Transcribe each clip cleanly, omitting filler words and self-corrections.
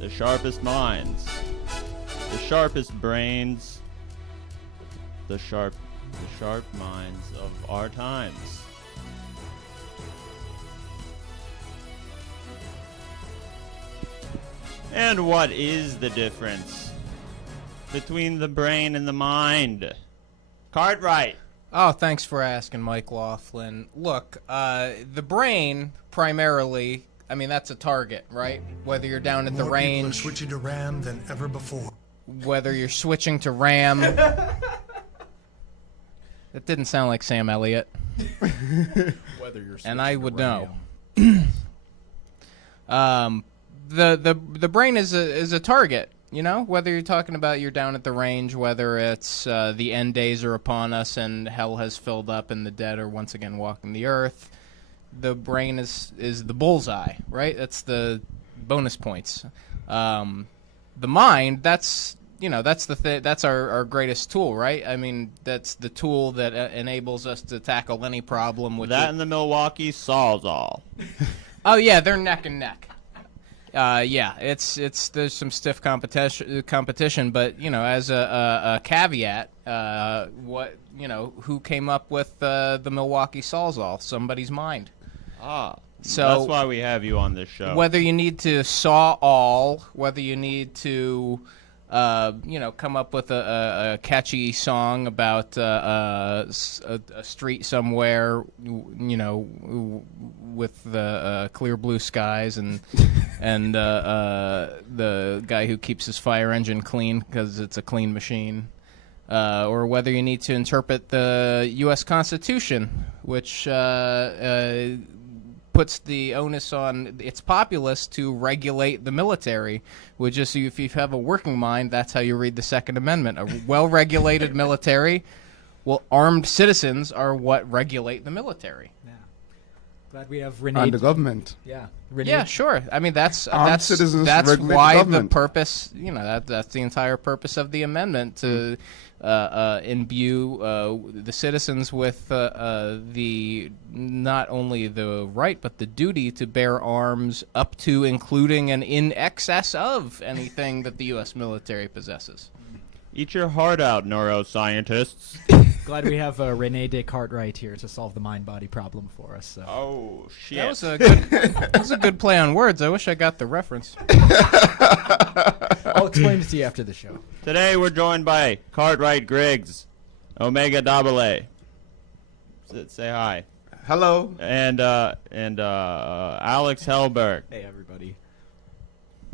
the sharpest minds, the sharpest brains, the sharp minds of our times. And what is the difference between the brain and the mind? Cartwright. Oh, thanks for asking, MikeLaughlin. Look, the brain, primarily, I mean, that's a target, right? Whether you're down at the range... More people are switching to RAM than ever before. Whether you're switching to RAM... That didn't sound like Sam Elliott. Whether you're and I would RAM. know. The brain is a target, you know, whether you're talking about you're down at the range, whether it's the end days are upon us and hell has filled up and the dead are once again walking the earth. The brain is the bullseye, right? That's the bonus points. The mind, that's that's our greatest tool, right? I mean, that's the tool that enables us to tackle any problem. With that and the Milwaukee Sawzall. Oh yeah, they're neck and neck. Yeah, it's there's some stiff competition, but you know, as a caveat, who came up with the Milwaukee Sawzall? Somebody's mind. So that's why we have you on this show. Whether you need to saw all, whether you need to come up with a catchy song about a street somewhere, with the clear blue skies and the guy who keeps his fire engine clean because it's a clean machine, or whether you need to interpret the U.S. Constitution, which puts the onus on its populace to regulate the military, which is if you have a working mind, that's how you read the Second Amendment. A well-regulated military, well, armed citizens are what regulate the military. Yeah. Glad we have Renee. And the government. Yeah. Renee. Yeah, sure. I mean, that's citizens that's regulate why the the government. purpose, that's the entire purpose of the amendment, to imbue the citizens with the not only the right but the duty to bear arms up to, including, and in excess of anything that the U.S. military possesses. Eat your heart out, neuroscientists. Glad we have Rene Descartes right here to solve the mind-body problem for us. So. Oh, shit. That was a good play on words. I wish I got the reference. I'll explain it to you after the show. Today we're joined by Cartwright Griggs, Omega Double A. Say hi. Hello. And Alex Hellberg. Hey, everybody.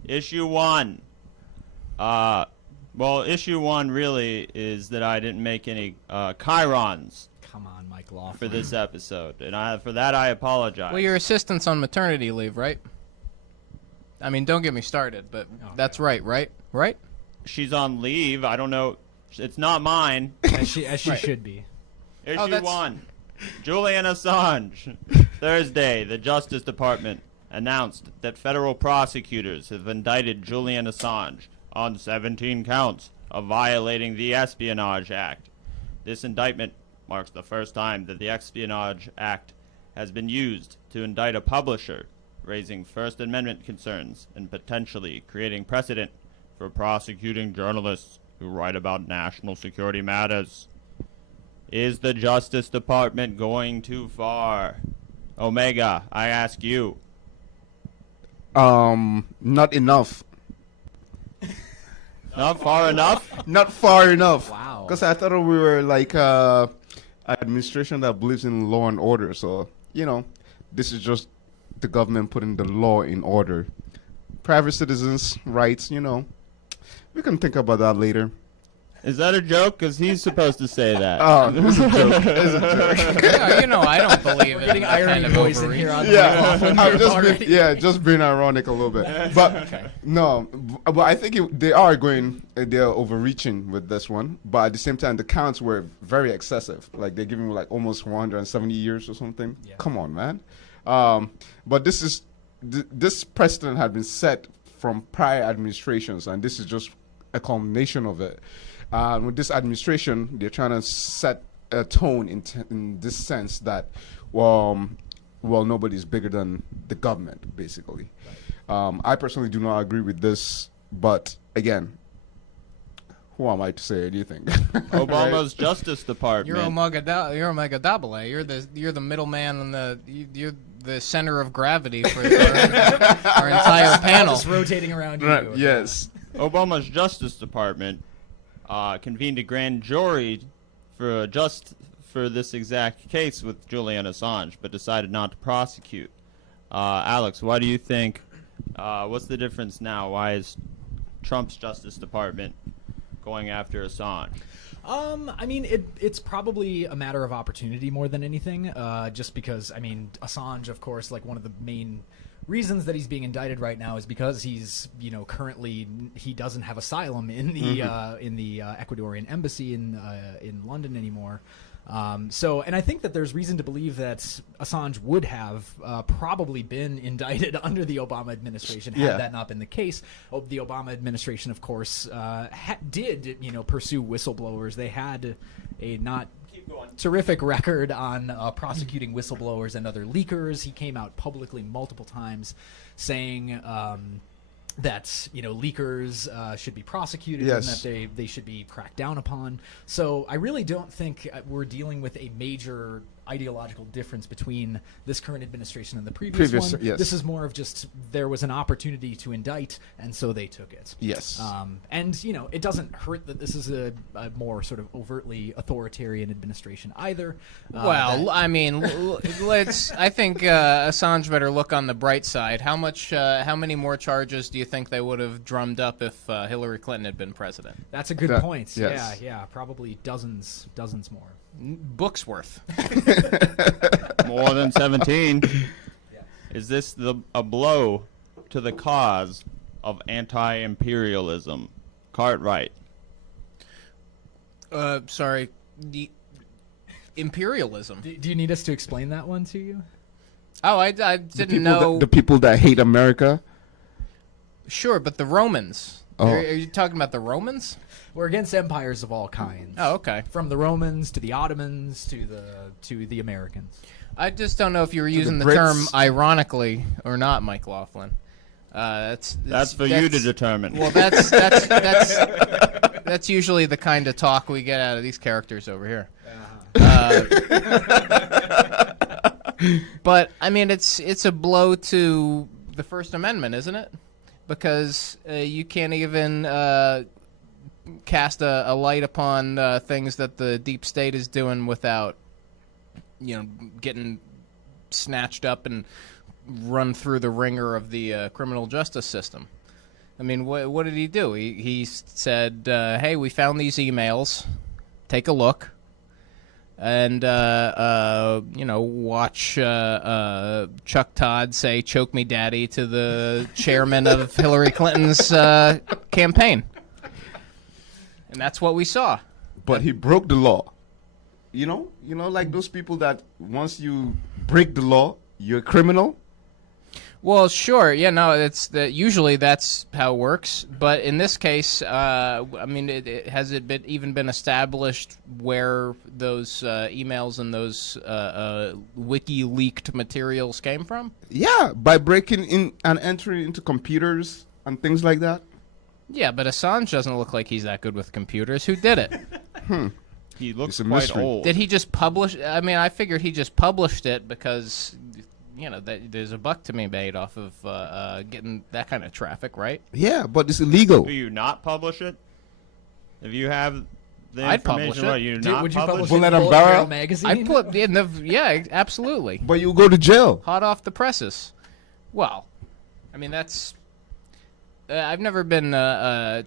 Issue 1. Well, issue 1 really is that I didn't make any chyrons Come on, MikeLaughlin. for this episode, and for that I apologize. Well, your assistant's on maternity leave, right? I mean, don't get me started, but that's right? Right? She's on leave. I don't know. It's not mine. As she should be. Issue 1. Julian Assange. Thursday, the Justice Department announced that federal prosecutors have indicted Julian Assange on 17 counts of violating the Espionage Act. This indictment marks the first time that the Espionage Act has been used to indict a publisher, raising First Amendment concerns and potentially creating precedent for prosecuting journalists who write about national security matters. Is the Justice Department going too far? Omega, I ask you. Not enough. Not far enough? Not far enough. Wow. Because I thought we were like administration that believes in law and order. So, this is just the government putting the law in order. Private citizens' rights, we can think about that later. Is that a joke? Because he's supposed to say that. Oh, it's a joke. It's a joke. I don't believe it. Getting irony kind of voice in overreach. here on Yeah, MikeLaughlin. just being ironic a little bit. But no, but I think they're overreaching with this one. But at the same time, the counts were very excessive. Like they're giving like almost 170 years or something. Yeah. Come on, man. But this precedent had been set from prior administrations, and this is just a culmination of it. With this administration, they're trying to set a tone in this sense that, well, nobody's bigger than the government, basically. I personally do not agree with this, but again, who am I to say anything? Obama's Justice Department. You're Omega Double A. You're the middleman and you're the center of gravity for our entire panel. Just rotating around you. Right, yes. Obama's Justice Department convened a grand jury for this exact case with Julian Assange, but decided not to prosecute. Alex, why do you think? What's the difference now? Why is Trump's Justice Department going after Assange? I mean, it's probably a matter of opportunity more than anything. Just because, I mean, Assange, of course, like one of the main reasons that he's being indicted right now is because he's, currently he doesn't have asylum in the Ecuadorian embassy in London anymore. And I think that there's reason to believe that Assange would have probably been indicted under the Obama administration had that not been the case. The Obama administration, of course, did pursue whistleblowers. They had a not terrific record on prosecuting whistleblowers and other leakers. He came out publicly multiple times saying that leakers should be prosecuted and that they should be cracked down upon. So I really don't think we're dealing with a major ideological difference between this current administration and the previous one. Yes. This is more of just there was an opportunity to indict, and so they took it. Yes. And it doesn't hurt that this is a more sort of overtly authoritarian administration either. I mean, I think Assange better look on the bright side. How many more charges do you think they would have drummed up if Hillary Clinton had been president? That's a good point. Yes. Yeah, probably dozens more. Books worth. More than 17. Is this a blow to the cause of anti-imperialism? Cartwright. Sorry. Imperialism. Do you need us to explain that one to you? Oh, I didn't know. The people that hate America. Sure, but the Romans. Oh. Are you talking about the Romans? We're against empires of all kinds. Oh, okay. From the Romans to the Ottomans to the Americans. I just don't know if you were using the Brits. term ironically or not, MikeLaughlin. That's for you to determine. Well, that's usually the kind of talk we get out of these characters over here. But I mean, it's a blow to the First Amendment, isn't it? Because you can't even cast a light upon things that the deep state is doing without, getting snatched up and run through the ringer of the criminal justice system. I mean, what did he do? He said, hey, we found these emails. Take a look. And, watch Chuck Todd say, choke me daddy to the chairman of Hillary Clinton's campaign. And that's what we saw. But he broke the law. Like those people that once you break the law, you're a criminal. Well, sure. Yeah, no, usually that's how it works. But in this case, I mean, has it even been established where those emails and those wiki-leaked materials came from? Yeah, by breaking in and entering into computers and things like that. Yeah, but Assange doesn't look like he's that good with computers. Who did it? He looks It's a quite mystery. old. Did he just publish? I mean, I figured he just published it because, there's a buck to be made off of getting that kind of traffic, right? Yeah, but it's illegal. Do you not publish it? If you have the I'd publish information, it. right, you not Would you publish Bullet it in and Bullet Barrel? Barrel magazine? I'd put yeah, absolutely. But you go to jail. Hot off the presses. Well, I mean, that's... I've never been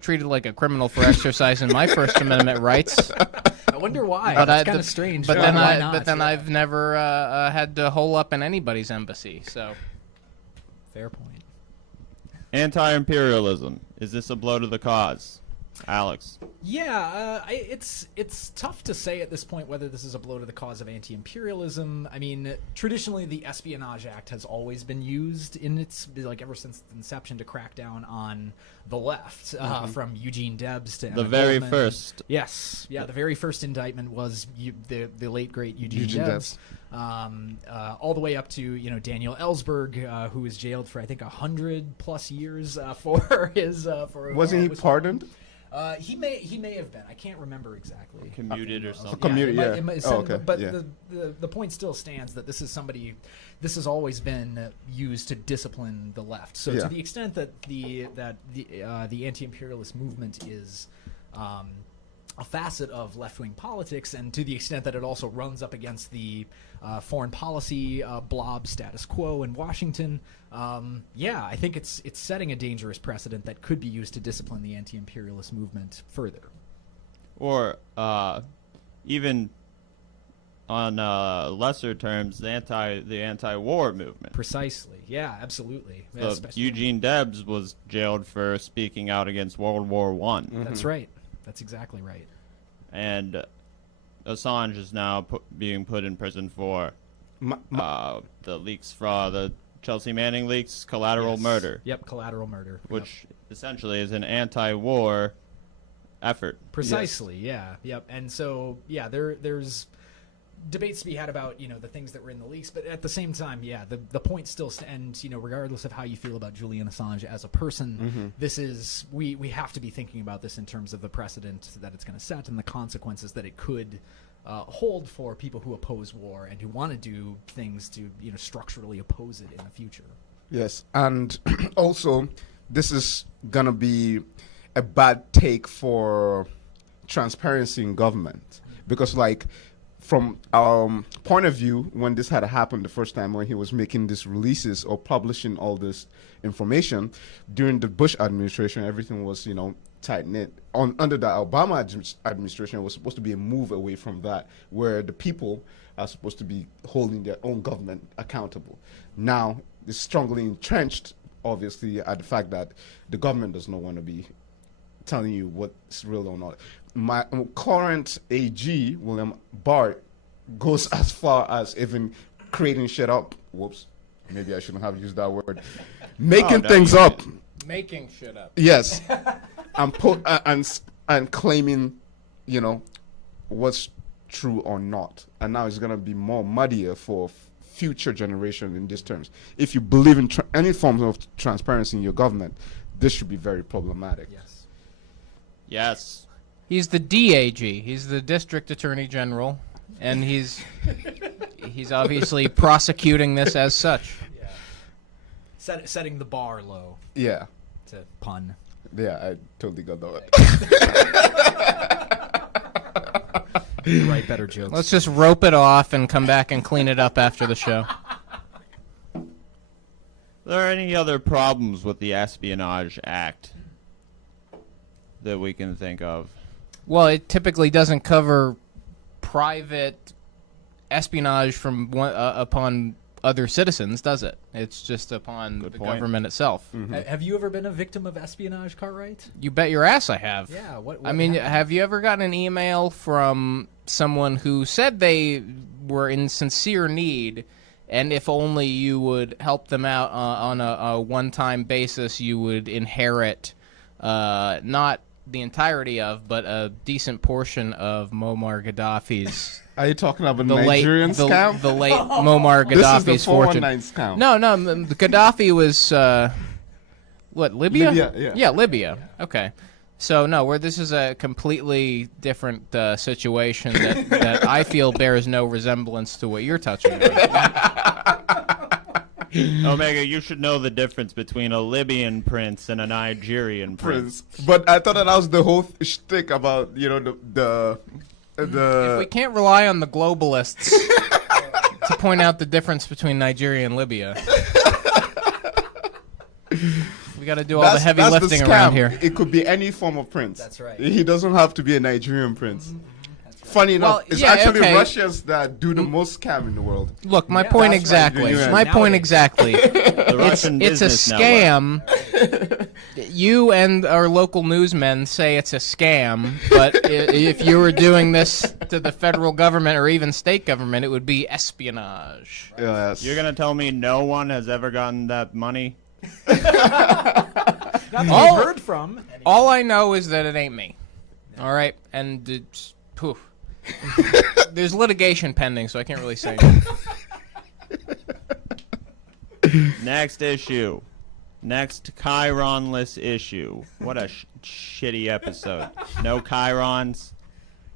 treated like a criminal for exercising my First Amendment rights. I wonder why. But That's kind of strange. But Why then, not? but then Yeah. I've never had to hole up in anybody's embassy. So Fair point. Anti-imperialism. Is this a blow to the cause? Alex. Yeah, it's tough to say at this point whether this is a blow to the cause of anti-imperialism. I mean, traditionally the Espionage Act has always been used in its ever since its inception to crack down on the left, from Eugene Debs to The Emma very Goldman. first. Yes, yeah, the very first indictment was the late great Eugene Debs. All the way up to Daniel Ellsberg, who was jailed for I think 100+ years for his Wasn't he pardoned? He may have been. I can't remember exactly. Commuted or something. Commuted, yeah. Okay, But yeah. the point still stands that this is somebody. This has always been used to discipline the left. So Yeah. to the extent that the anti-imperialist movement is a facet of left-wing politics, and to the extent that it also runs up against the foreign policy blob status quo in Washington, I think it's setting a dangerous precedent that could be used to discipline the anti-imperialist movement further. Or even on lesser terms, the anti-war movement. Precisely. Yeah, absolutely. Yeah, So especially- Eugene Debs was jailed for speaking out against World War I. That's right. That's exactly right. And Assange is now being put in prison for the leaks from the Chelsea Manning leaks, collateral Yes. murder, Yep, collateral murder. which essentially is an anti-war effort. Precisely, yeah. Yep. And so, there's debates to be had about, the things that were in the leaks, but at the same time, the point still stands, regardless of how you feel about Julian Assange as a person, this is, we have to be thinking about this in terms of the precedent that it's going to set and the consequences that it could hold for people who oppose war and who want to do things to, structurally oppose it in the future. Yes, and also this is gonna be a bad take for transparency in government, because from our point of view, when this had happened the first time, when he was making these releases or publishing all this information during the Bush administration, everything was tight knit. Under the Obama administration, it was supposed to be a move away from that, where the people are supposed to be holding their own government accountable. Now it's strongly entrenched, obviously, at the fact that the government does not want to be telling you what's real or not. My current AG, William Barr, goes as far as even creating shit up. Whoops, maybe I shouldn't have used that word. Making no, things you up. Making shit up. Yes, and claiming, what's true or not. And now it's gonna be more muddier for future generation in these terms. If you believe in any form of transparency in your government, this should be very problematic. Yes. Yes. He's the DAG. He's the District Attorney General, and he's obviously prosecuting this as such. Yeah. Setting the bar low, Yeah, to pun. yeah, I totally got that. You write better jokes. Let's just rope it off and come back and clean it up after the show. Are there any other problems with the Espionage Act that we can think of? Well, it typically doesn't cover private espionage from upon other citizens, does it? It's just upon Good the point. government itself. Have you ever been a victim of espionage, Cartwright? You bet your ass I have. Yeah. What I mean, happened? have you ever gotten an email from someone who said they were in sincere need, and if only you would help them out on a one-time basis, you would inherit not the entirety of, but a decent portion of Muammar Gaddafi's Are you talking about the Nigerian late scam? the late Muammar This is the Gaddafi's fortune. 419 scam. No, Gaddafi was what, Libya? Libya, yeah. Libya. Okay. So no, where this is a completely different situation that I feel bears no resemblance to what you're touching on. Omega, you should know the difference between a Libyan prince and a Nigerian prince. But I thought that was the whole shtick about the If we can't rely on the globalists to point out the difference between Nigeria and Libya, we got to do all the heavy that's lifting scam. around here. It could be any form of prince. That's right. He doesn't have to be a Nigerian prince. funny enough, Well, it's yeah, actually okay. Russians that do the most scam in the world. Look, my Yeah, point that's exactly. right. My point Nowadays. exactly. The Russian It's a business network. scam. You and our local newsmen say it's a scam, but if you were doing this to the federal government or even state government, it would be espionage. Yes. You're gonna tell me no one has ever gotten that money? Not that All- I've heard from. All I know is that it ain't me. All right, and it's, poof. There's litigation pending, so I can't really say. Next issue. Next Chiron-less issue. What a shitty episode. No Chirons.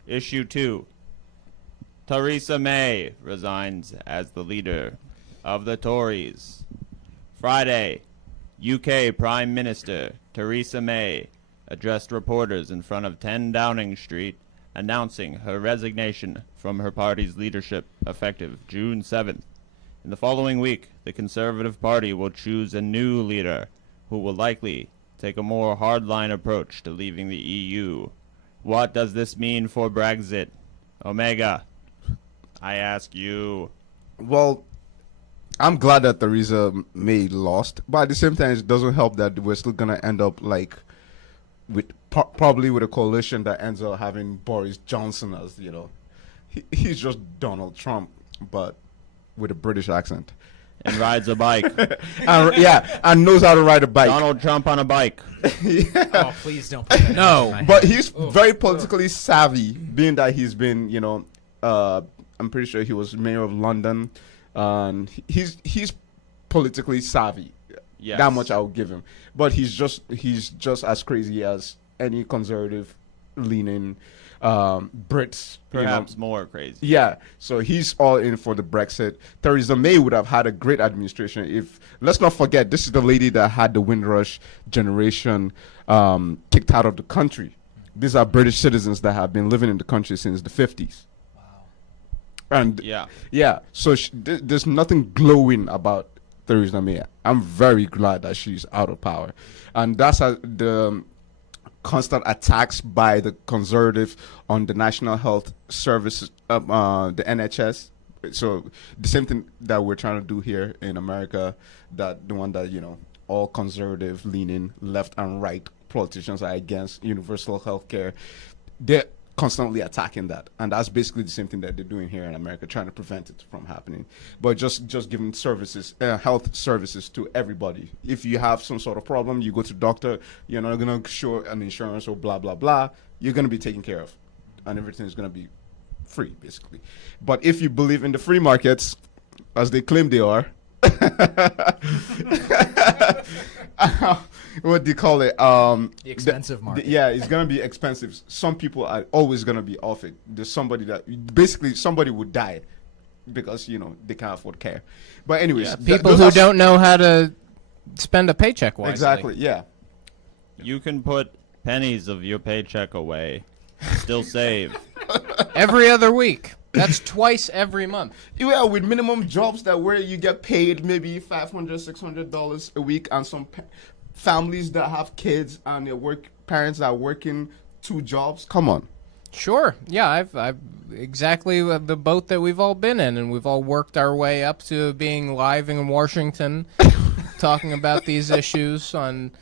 Issue 2. Theresa May resigns as the leader of the Tories. Friday, UK Prime Minister Theresa May addressed reporters in front of 10 Downing Street, announcing her resignation from her party's leadership effective June 7th. In the following week, the Conservative Party will choose a new leader who will likely take a more hardline approach to leaving the EU. What does this mean for Brexit? Omega, I ask you. Well, I'm glad that Theresa May lost, but at the same time, it doesn't help that we're still gonna end up like with probably with a coalition that ends up having Boris Johnson as he's just Donald Trump, but with a British accent. And rides a bike. And knows how to ride a bike. Donald Trump on a bike. Oh, please don't put that No, in my But head. he's very politically savvy, being that he's been, I'm pretty sure he was mayor of London, and he's politically savvy. Yes. That much I'll give him. But he's just as crazy as any conservative leaning Brits. Perhaps more crazy. Yeah, so he's all in for the Brexit. Theresa May would have had a great administration if, let's not forget, this is the lady that had the Windrush generation kicked out of the country. These are British citizens that have been living in the country since the 50s. Wow. And yeah, so there's nothing glowing about Theresa May. I'm very glad that she's out of power. And that's the constant attacks by the conservative on the National Health Service, the NHS. So the same thing that we're trying to do here in America, that the one that all conservative leaning left and right politicians are against universal health care. They're constantly attacking that, and that's basically the same thing that they're doing here in America, trying to prevent it from happening. But just giving services, health services to everybody. If you have some sort of problem, you go to the doctor, you're not gonna show an insurance or blah blah blah, you're gonna be taken care of, and everything is gonna be free basically. But if you believe in the free markets, as they claim they are, what do you call it? The expensive market. Yeah, it's gonna be expensive. Some people are always gonna be off it. There's somebody that basically somebody would die because they can't afford care. But anyways, People who don't know how to spend a paycheck wisely. exactly, yeah. You can put pennies of your paycheck away, still save. Every other week. That's twice every month. Yeah, with minimum jobs where you get paid maybe $500, $600 a week, and some families that have kids and their parents are working 2 jobs. Come on. Sure. Yeah, I've exactly the boat that we've all been in, and we've all worked our way up to being live in Washington, talking about these issues on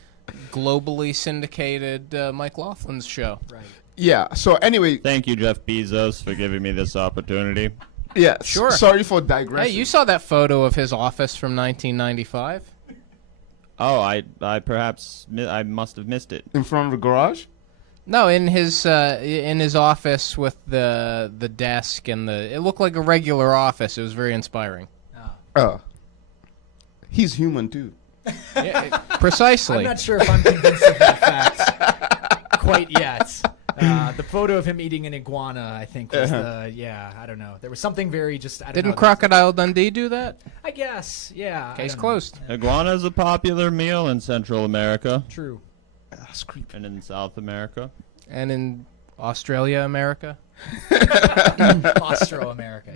globally syndicated MikeLaughlin's show. Right. Yeah. So anyway, Thank you, Jeff Bezos, for giving me this opportunity. yeah. Sure. Sorry for digressing. Hey, you saw that photo of his office from 1995? Oh, I must have missed it. in front of the garage. No, in his office with the desk and it looked like a regular office. It was very inspiring. He's human too. Yeah, precisely. I'm not sure if I'm convinced of that fact quite yet. The photo of him eating an iguana, I think, was I don't know. There was something very just, I don't Didn't know. Crocodile Dundee do that? I guess, yeah. I Case don't know. closed. Iguana is a popular meal in Central America True. That's creepy. and in South America. And in Australia, America? Austro-America.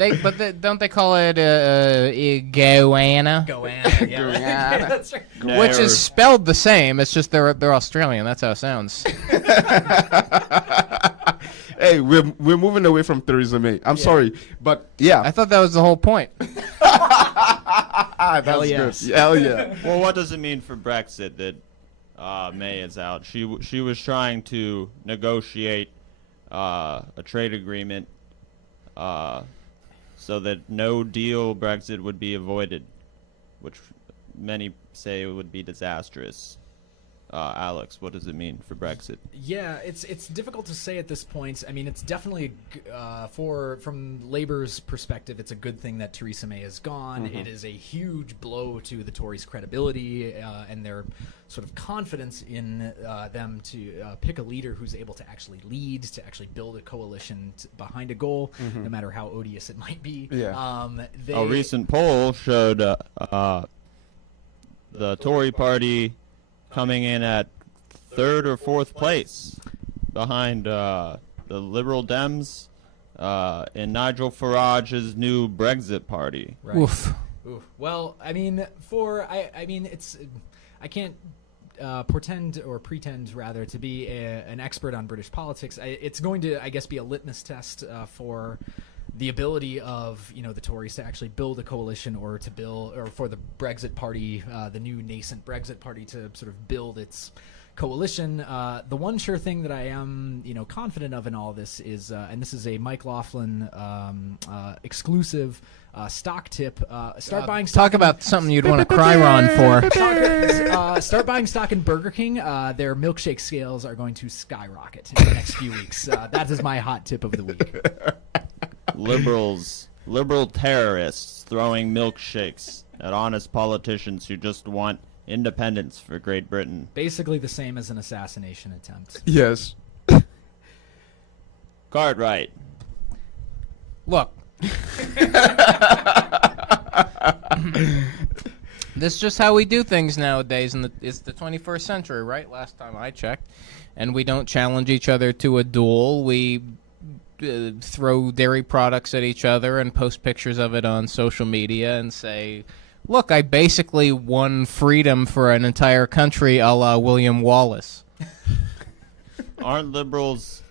Don't they call it iguana? Goanna, yeah. That's right. Which is spelled the same. It's just they're Australian. That's how it sounds. Hey, we're moving away from Theresa May. I'm sorry, but yeah, I thought that was the whole point. that's Hell yes. good. Hell yeah. Well, what does it mean for Brexit that May is out? She was trying to negotiate a trade agreement so that no deal Brexit would be avoided, which many say would be disastrous. Alex, what does it mean for Brexit? Yeah, it's difficult to say at this point. I mean, it's definitely from Labour's perspective, it's a good thing that Theresa May is gone. It is a huge blow to the Tories' credibility and their sort of confidence in them to pick a leader who's able to actually lead, to actually build a coalition behind a goal, no matter how odious it might be. Yeah. A recent poll showed the Tory party coming in at third or fourth place behind the Liberal Dems and Nigel Farage's new Brexit party. Right. Oof. Oof. Well, I mean, I mean, it's I can't pretend rather to be an expert on British politics. It's going to, I guess, be a litmus test for the ability of the Tories to actually build a coalition, or to build, or for the Brexit party, the new nascent Brexit party, to sort of build its coalition. The one sure thing that I am confident of in all this is, and this is a MikeLaughlin exclusive stock tip. Start buying stock. Talk about something you'd want to cry Ron for. Start buying stock in Burger King. Their milkshake sales are going to skyrocket in the next few weeks. That is my hot tip of the week. Liberal terrorists throwing milkshakes at honest politicians who just want independence for Great Britain. Basically the same as an assassination attempt. Yes. Cartwright. Look. This is just how we do things nowadays, and it's the 21st century, right? Last time I checked. And we don't challenge each other to a duel. We throw dairy products at each other and post pictures of it on social media and say, look, I basically won freedom for an entire country a la William Wallace. Aren't liberals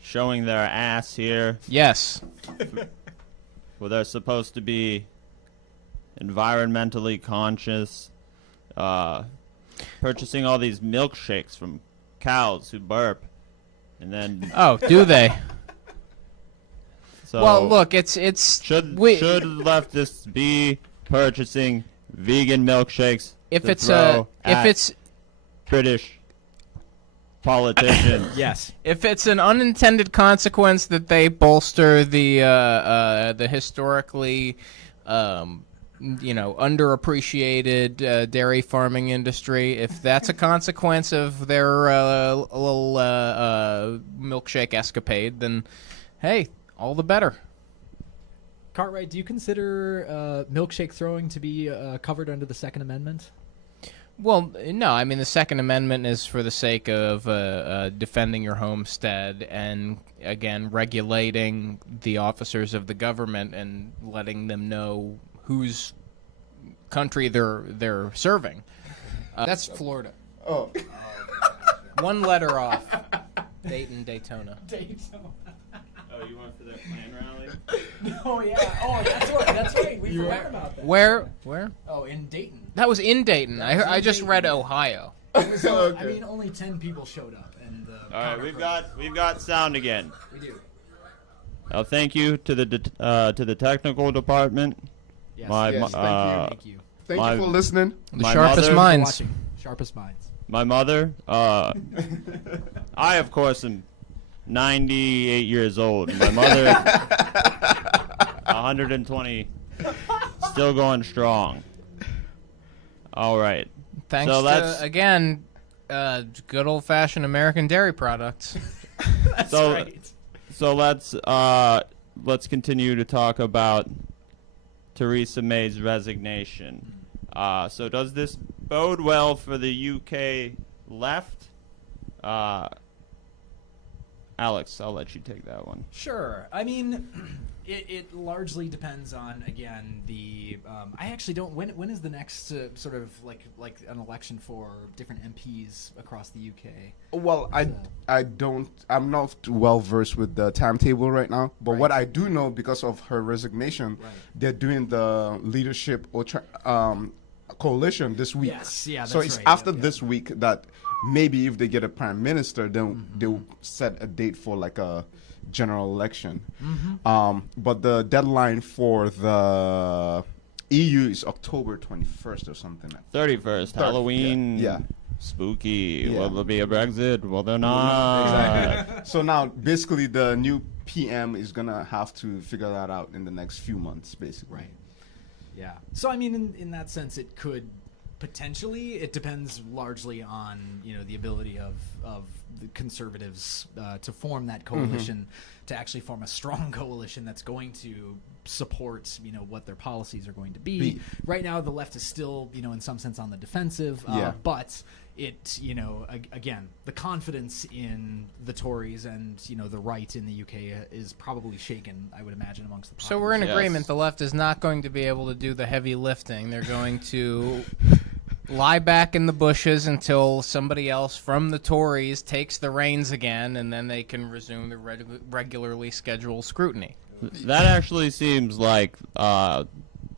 showing their ass here? Yes. Well, they're supposed to be environmentally conscious, purchasing all these milkshakes from cows who burp, and then Oh, do they? so Well, look, it's should leftists be purchasing vegan milkshakes if to it's throw if at it's British politicians? Yes. if it's an unintended consequence that they bolster the historically underappreciated dairy farming industry, if that's a consequence of their little milkshake escapade, then hey, all the better. Cartwright, do you consider milkshake throwing to be covered under the Second Amendment? Well, no. I mean, the Second Amendment is for the sake of defending your homestead and, again, regulating the officers of the government and letting them know whose country they're serving. That's Florida. Oh. One letter off. Dayton, Daytona. Oh, you went for their plan rally? Oh yeah. Oh, that's right. We forgot about that. Where? Oh, in Dayton. That was in Dayton. I just read Ohio. So, I mean, only 10 people showed up, and All right, we've got sound again. we do. Thank you to the technical department. Yes. Yes, Thank you. Thank My- you for listening. The My sharpest mother- For minds. watching. Sharpest minds. My mother, I of course am 98 years old. My mother, 120, still going strong. All right. Thanks So to, that's- again, good old-fashioned American dairy products. That's So- right. So let's continue to talk about Theresa May's resignation. So does this bode well for the UK left? Alex, I'll let you take that one. Sure. I mean, It largely depends on, again, the I actually don't. When is the next sort of like an election for different MPs across the UK? Well, I'm not well versed with the timetable right now, but what I do know, because of her resignation, they're doing the leadership coalition this week. Yes, yeah, so that's it's right. after this week that maybe if they get a prime minister, then they'll set a date for like a general election. But the deadline for the EU is October 21st or something. 31st, Halloween. Yeah. Spooky. Yeah. Will there be a Brexit? Well, they're not. Exactly. So now, basically, the new PM is gonna have to figure that out in the next few months, basically. Right. Yeah. So I mean, in that sense, it could potentially. It depends largely on the ability of the Conservatives to form that coalition, to actually form a strong coalition that's going to support what their policies are going to be. Right now, the left is still in some sense on the defensive, but it again, the confidence in the Tories and the right in the UK is probably shaken, I would imagine, amongst the populace. So we're in Yes. agreement. The left is not going to be able to do the heavy lifting. They're going to lie back in the bushes until somebody else from the Tories takes the reins again, and then they can resume the regularly scheduled scrutiny. That actually seems like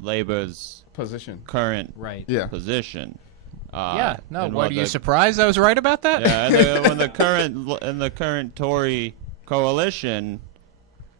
Labour's Position. current Yeah. position. No, and what, what are you the- surprised I was right about that? Yeah, and when the current Tory coalition,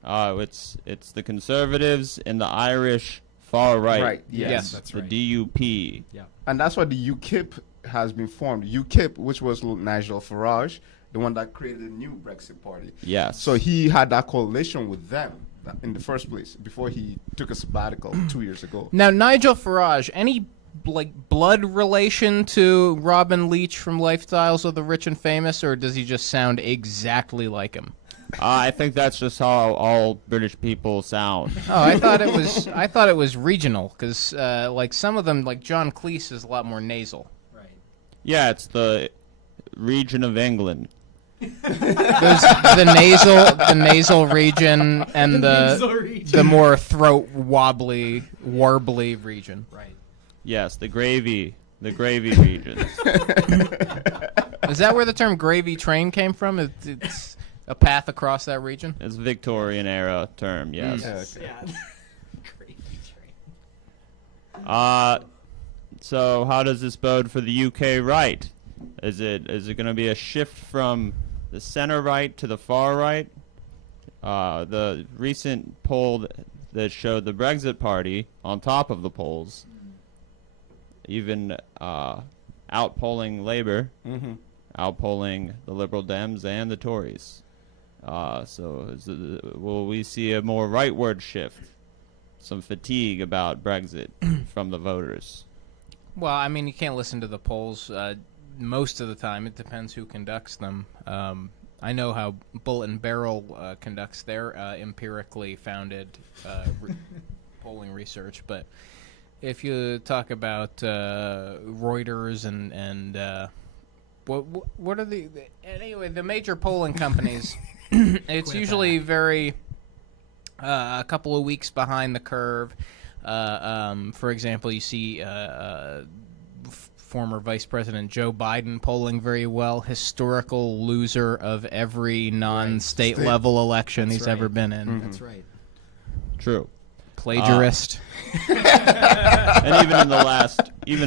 it's the Conservatives and the Irish far right. Right. Yes. That's The right. DUP. Yeah. And that's why the UKIP has been formed. UKIP, which was Nigel Farage, the one that created the new Brexit party. Yes. So he had that coalition with them in the first place before he took a sabbatical 2 years ago. Now, Nigel Farage, any blood relation to Robin Leach from Lifestyles of the Rich and Famous, or does he just sound exactly like him? I think that's just how all British people sound. Oh, I thought it was regional, because like some of them, like John Cleese, is a lot more nasal. Right. Yeah, it's the region of England. There's the nasal region and nasal region. the more throat warbly region. Right. Yes, the gravy region. Is that where the term gravy train came from? It's a path across that region? It's a Victorian era term, yes. Yeah. Great train. So how does this bode for the UK right? Is it going to be a shift from the center right to the far right? The recent poll that showed the Brexit Party on top of the polls, even outpolling Labour, outpolling the Liberal Dems and the Tories. Will we see a more rightward shift? Some fatigue about Brexit from the voters? Well, I mean, you can't listen to the polls most of the time. It depends who conducts them. I know how Bullet and Barrel conducts their empirically founded polling research, but if you talk about Reuters and what are the major polling companies? It's usually very a couple of weeks behind the curve. For example, you see former Vice President Joe Biden polling very well, historical loser of every non-state level election he's ever been in. That's right. True. Plagiarist. And even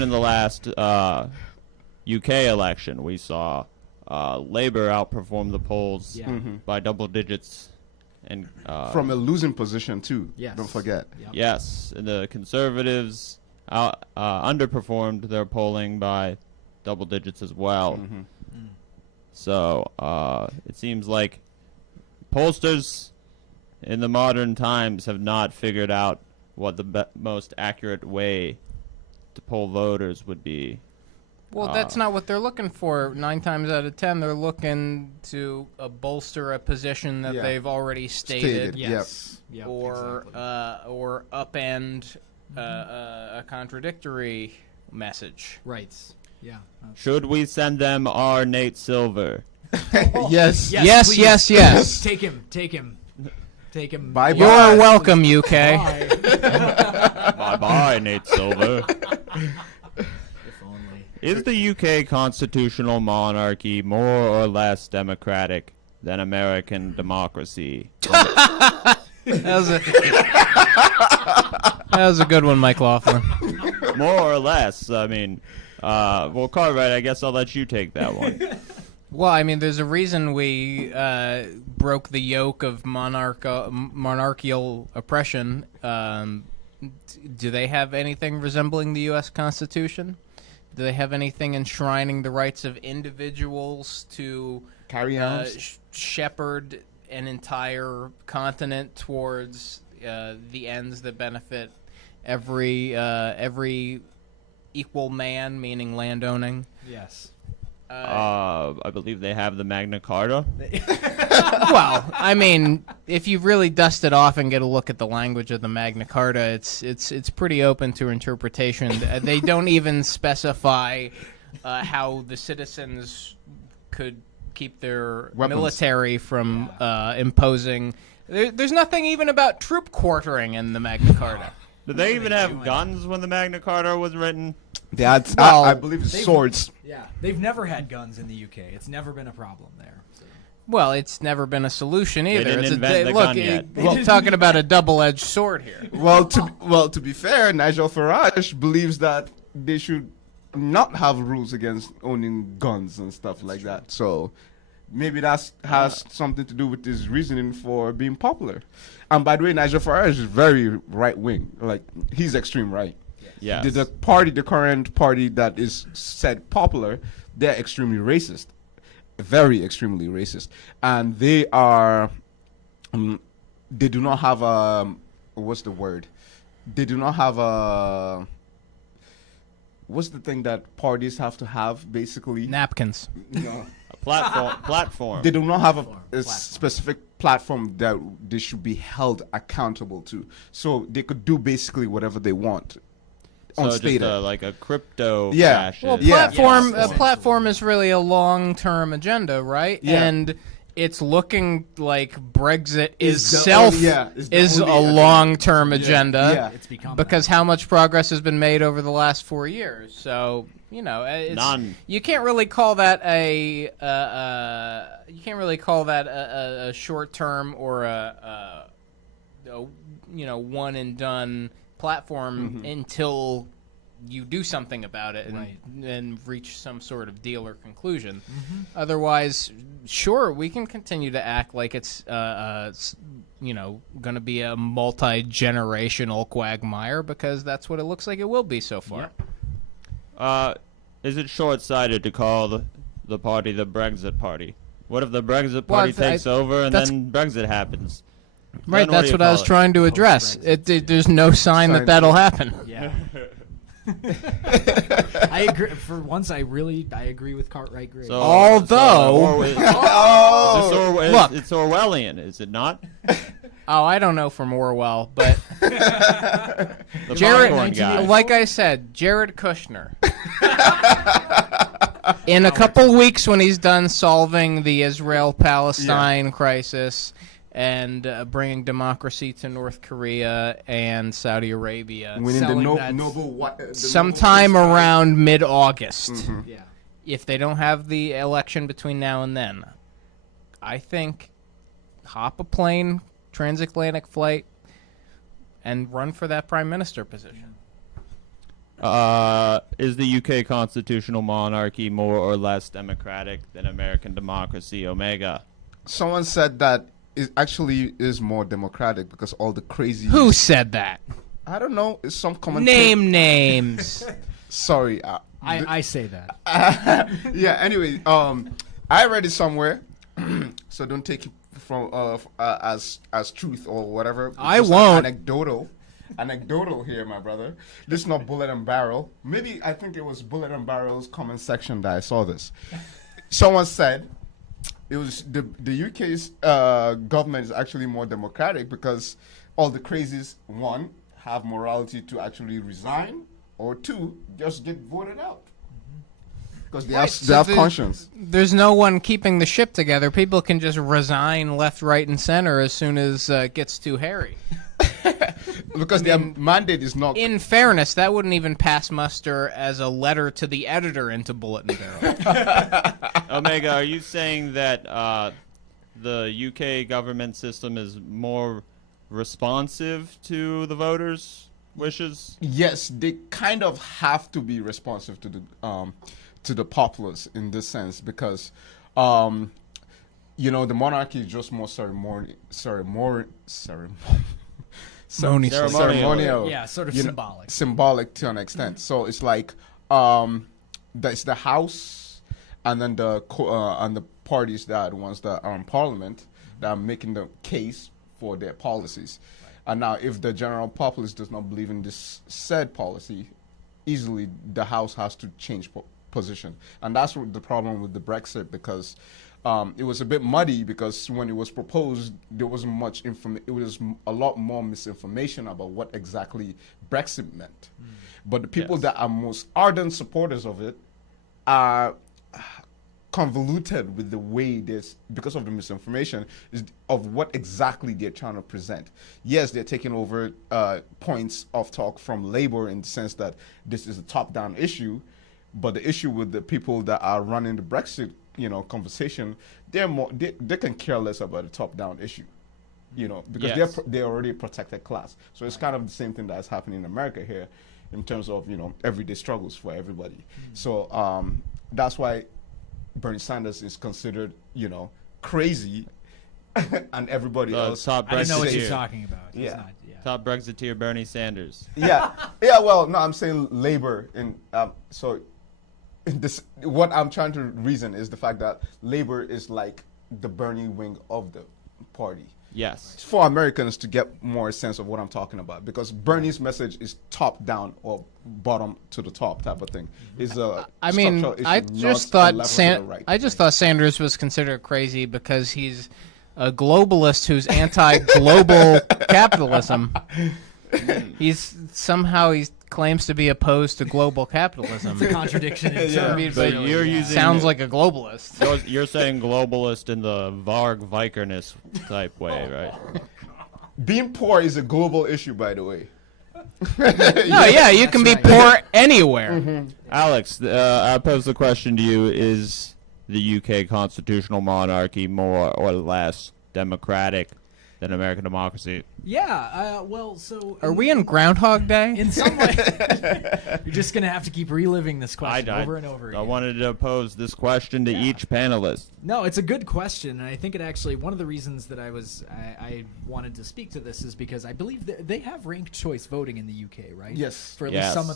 in the last UK election, we saw Labour outperform the polls by double digits, and From a losing position, too. Yes. Don't forget. Yep. yes, and the Conservatives underperformed their polling by double digits as well. So it seems like pollsters in the modern times have not figured out what the most accurate way to poll voters would be. Well, that's not what they're looking for. 9 times out of 10, they're looking to bolster a position that they've already stated. Yes. Yep, Or exactly. or upend a contradictory message. Right. Yeah. Should we send them our Nate Silver? Yes. Yes, please. yes, yes. Take him. Take him. Bye-bye. You're welcome, UK. Bye-bye, Nate Silver. If only. Is the UK constitutional monarchy more or less democratic than American democracy? That was a good one, MikeLaughlin. More or less. I mean, well, Cartwright, I guess I'll let you take that one. Well, I mean, there's a reason we broke the yoke of monarchical oppression. Do they have anything resembling the U.S. Constitution? Do they have anything enshrining the rights of individuals to Carry on. shepherd an entire continent towards the ends that benefit every equal man, meaning landowning? Yes. I believe they have the Magna Carta. Well, I mean, if you really dust it off and get a look at the language of the Magna Carta, it's pretty open to interpretation. They don't even specify how the citizens could keep their Weapons. military from imposing. There's nothing even about troop quartering in the Magna Carta. Did they even have guns when the Magna Carta was written? They had, Well, I believe, swords. Yeah, they've never had guns in the UK. It's never been a problem there. So. Well, it's never been a solution either. didn't It's invent the look, gun yet. we're talking about a double-edged sword here. Well, to be fair, Nigel Farage believes that they should not have rules against owning guns and stuff like that. So maybe that has something to do with his reasoning for being popular. And by the way, Nigel Farage is very right wing. Like, he's extreme right. Yes. The current party that is said popular, they're extremely racist, very extremely racist, and they are. They do not have a. What's the word? They do not have a. What's the thing that parties have to have, basically? Napkins. No. A platform. They do not have a Platform. specific platform that they should be held accountable to. So they could do basically whatever they want. So Unstated. just like a crypto Yeah. fascist. Well, Yeah. platform is really a long-term agenda, right? Yeah. And it's looking like Brexit Is the itself only- yeah, is the is a only agenda. long-term agenda. Yeah. It's become Because how much progress has been made over the last 4 years? So it's, None. You can't really call that a short-term or a one and done platform until you do something about it and, Right. and reach some sort of deal or conclusion. Otherwise, sure, we can continue to act like it's going to be a multi-generational quagmire because that's what it looks like it will be so far. Is it short-sighted to call the party the Brexit party? What if the Brexit party takes over and that's- then Brexit happens? Right, Then what that's do you what I was call it? trying to address. There's no sign that that'll happen. Yeah. I agree. For once, I agree with Cartwright Gray. So, Although- Look. it's Orwellian, is it not? Oh, I don't know from Orwell, but The Jared, popcorn guy. like I said, Jared Kushner. In a couple weeks, when he's done solving the Israel-Palestine crisis and bringing democracy to North Korea and Saudi Arabia, Winning the selling sometime around mid-August, yeah. if they don't have the election between now and then, I think hop a plane, transatlantic flight, and run for that prime minister position. Is the UK constitutional monarchy more or less democratic than American democracy, Omega? Someone said that it actually is more democratic because all the crazy. Who said that? I don't know. It's some commentator. Name names. Sorry. I say that. Yeah. Anyway, I read it somewhere, so don't take it from as truth or whatever. It's I just won't. Anecdotal here, my brother. This is not bullet and barrel. Maybe I think it was bullet and barrel's comment section that I saw this. Someone said it was the UK's government is actually more democratic because all the crazies, one, have morality to actually resign, or two, just get voted out. because they Right, have, so they have the- conscience. There's no one keeping the ship together. People can just resign left, right, and center as soon as it gets too hairy. Because their mandate is not. In fairness, that wouldn't even pass muster as a letter to the editor into Bulletin Barrel. Omega, are you saying that the UK government system is more responsive to the voters' wishes? Yes, they kind of have to be responsive to the populace in this sense because, you know, the monarchy is just more ceremonial. Yeah, sort of you know, symbolic. symbolic to an extent. So it's like that's the House, and then the parties that ones that are in Parliament that are making the case for their policies. And now, if the general populace does not believe in this said policy, easily the House has to change position, and that's what the problem with the Brexit because. It was a bit muddy because when it was proposed, there wasn't much information. It was a lot more misinformation about what exactly Brexit meant. But the people that are most ardent supporters of it are convoluted with the way this, because of the misinformation, is of what exactly they're trying to present. Yes, they're taking over points of talk from Labour in the sense that this is a top-down issue, but the issue with the people that are running the Brexit conversation, they can care less about a top-down issue, because they're already a protected class. So it's kind of the same thing that's happening in America here, in terms of everyday struggles for everybody. So that's why Bernie Sanders is considered crazy, and everybody else. Top I don't know what Brexiteer. you're talking about. He's Yeah. not, Top Brexiteer Bernie Sanders. yeah. Well, no, I'm saying Labour so. What I'm trying to reason is the fact that Labour is like the Bernie wing of the party. Yes. For Americans to get more sense of what I'm talking about, because Bernie's message is top down or bottom to the top type of thing. Is a I mean, structural issue, I not just a thought left or the right. I just thought Sanders was considered crazy because he's a globalist who's anti-global capitalism. He claims to be opposed to global capitalism. It's a contradiction in I terms. mean, But but you're using sounds like a globalist. You're saying globalist in the Varg Vikerness type way, right? Being poor is a global issue, by the way. No, yeah, you can be That's right. poor anywhere. Alex, I pose the question to you: is the UK constitutional monarchy more or less democratic than American democracy? Yeah, well, so... Are we in Groundhog Day? In some way... You're just going to have to keep reliving this question over and over again. I wanted to pose this question to each panelist. No, it's a good question, and I think it actually... One of the reasons that I wanted to speak to this is because I believe that they have ranked choice voting in the UK, right? Yes. For at least some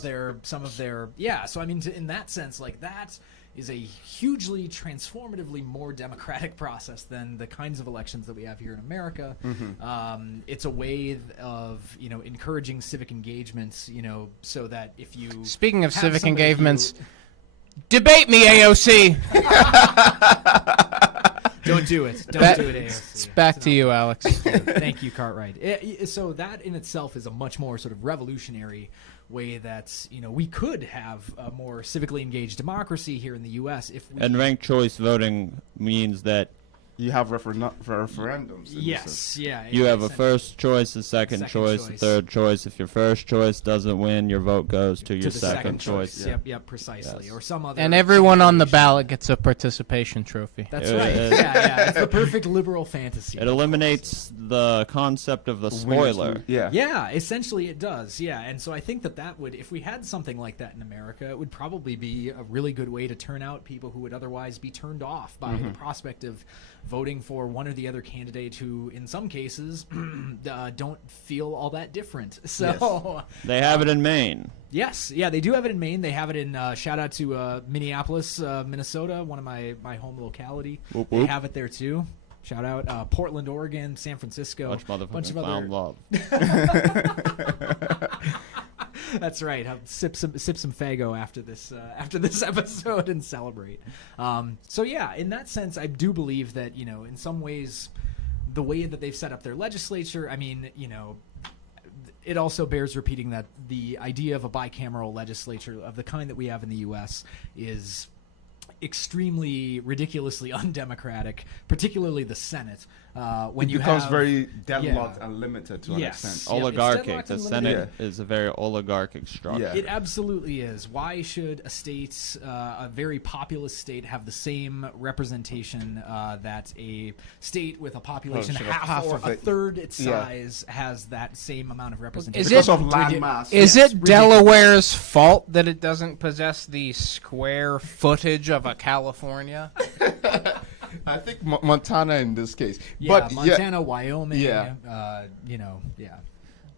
of their... Yeah, so I mean, in that sense, like, that is a hugely transformatively more democratic process than the kinds of elections that we have here in America. It's a way of encouraging civic engagements, so that if you Speaking of have civic somebody engagements, debate me, AOC. don't do it. Don't do it, AOC. It's back to you, Alex. Thank you, Cartwright. So that in itself is a much more sort of revolutionary way that we could have a more civically engaged democracy here in the U.S. if we And ranked choice voting means that You have referendums. in yes, this sense. yeah. you have a essentially. first choice, a second choice, a third choice. If your first choice doesn't win, your vote goes to your to the second choice. Yep, precisely. Yes. Or some other. And everyone on the situation. ballot gets a participation trophy. That's Yeah, right. yeah. Yeah. It's the perfect liberal fantasy. It eliminates the concept of the spoiler. Yeah. Yeah, essentially it does. Yeah, and so I think that would, if we had something like that in America, it would probably be a really good way to turn out people who would otherwise be turned off by the prospect of voting for one or the other candidate who, in some cases, don't feel all that different. So, They have it in Maine. yes, yeah, they do have it in Maine. They have it in, shout out to Minneapolis, Minnesota, one of my home locality. Whoop, They whoop. have it there too. Shout out Portland, Oregon, San Francisco. Bunch of other found love. That's right. I'll sip some Faygo after this episode and celebrate. So yeah, in that sense, I do believe that in some ways, the way that they've set up their legislature, I mean, it also bears repeating that the idea of a bicameral legislature of the kind that we have in the U.S. is extremely ridiculously undemocratic, particularly the Senate. When It you becomes have, very deadlocked and limited to an Yes. extent. Yeah, it's Oligarchic. deadlocked The and Senate limited. is a very oligarchic structure. Yeah. It absolutely is. Why should a state, a very populous state, have the same representation that a state with a population Sort of half half or of a it. third its Yeah. size has that same amount of representation? Is Because it- of land mass. Is Yes, it ridiculous. Delaware's fault that it doesn't possess the square footage of a California? I think Montana in this case. Yeah, But Montana, Wyoming, Yeah.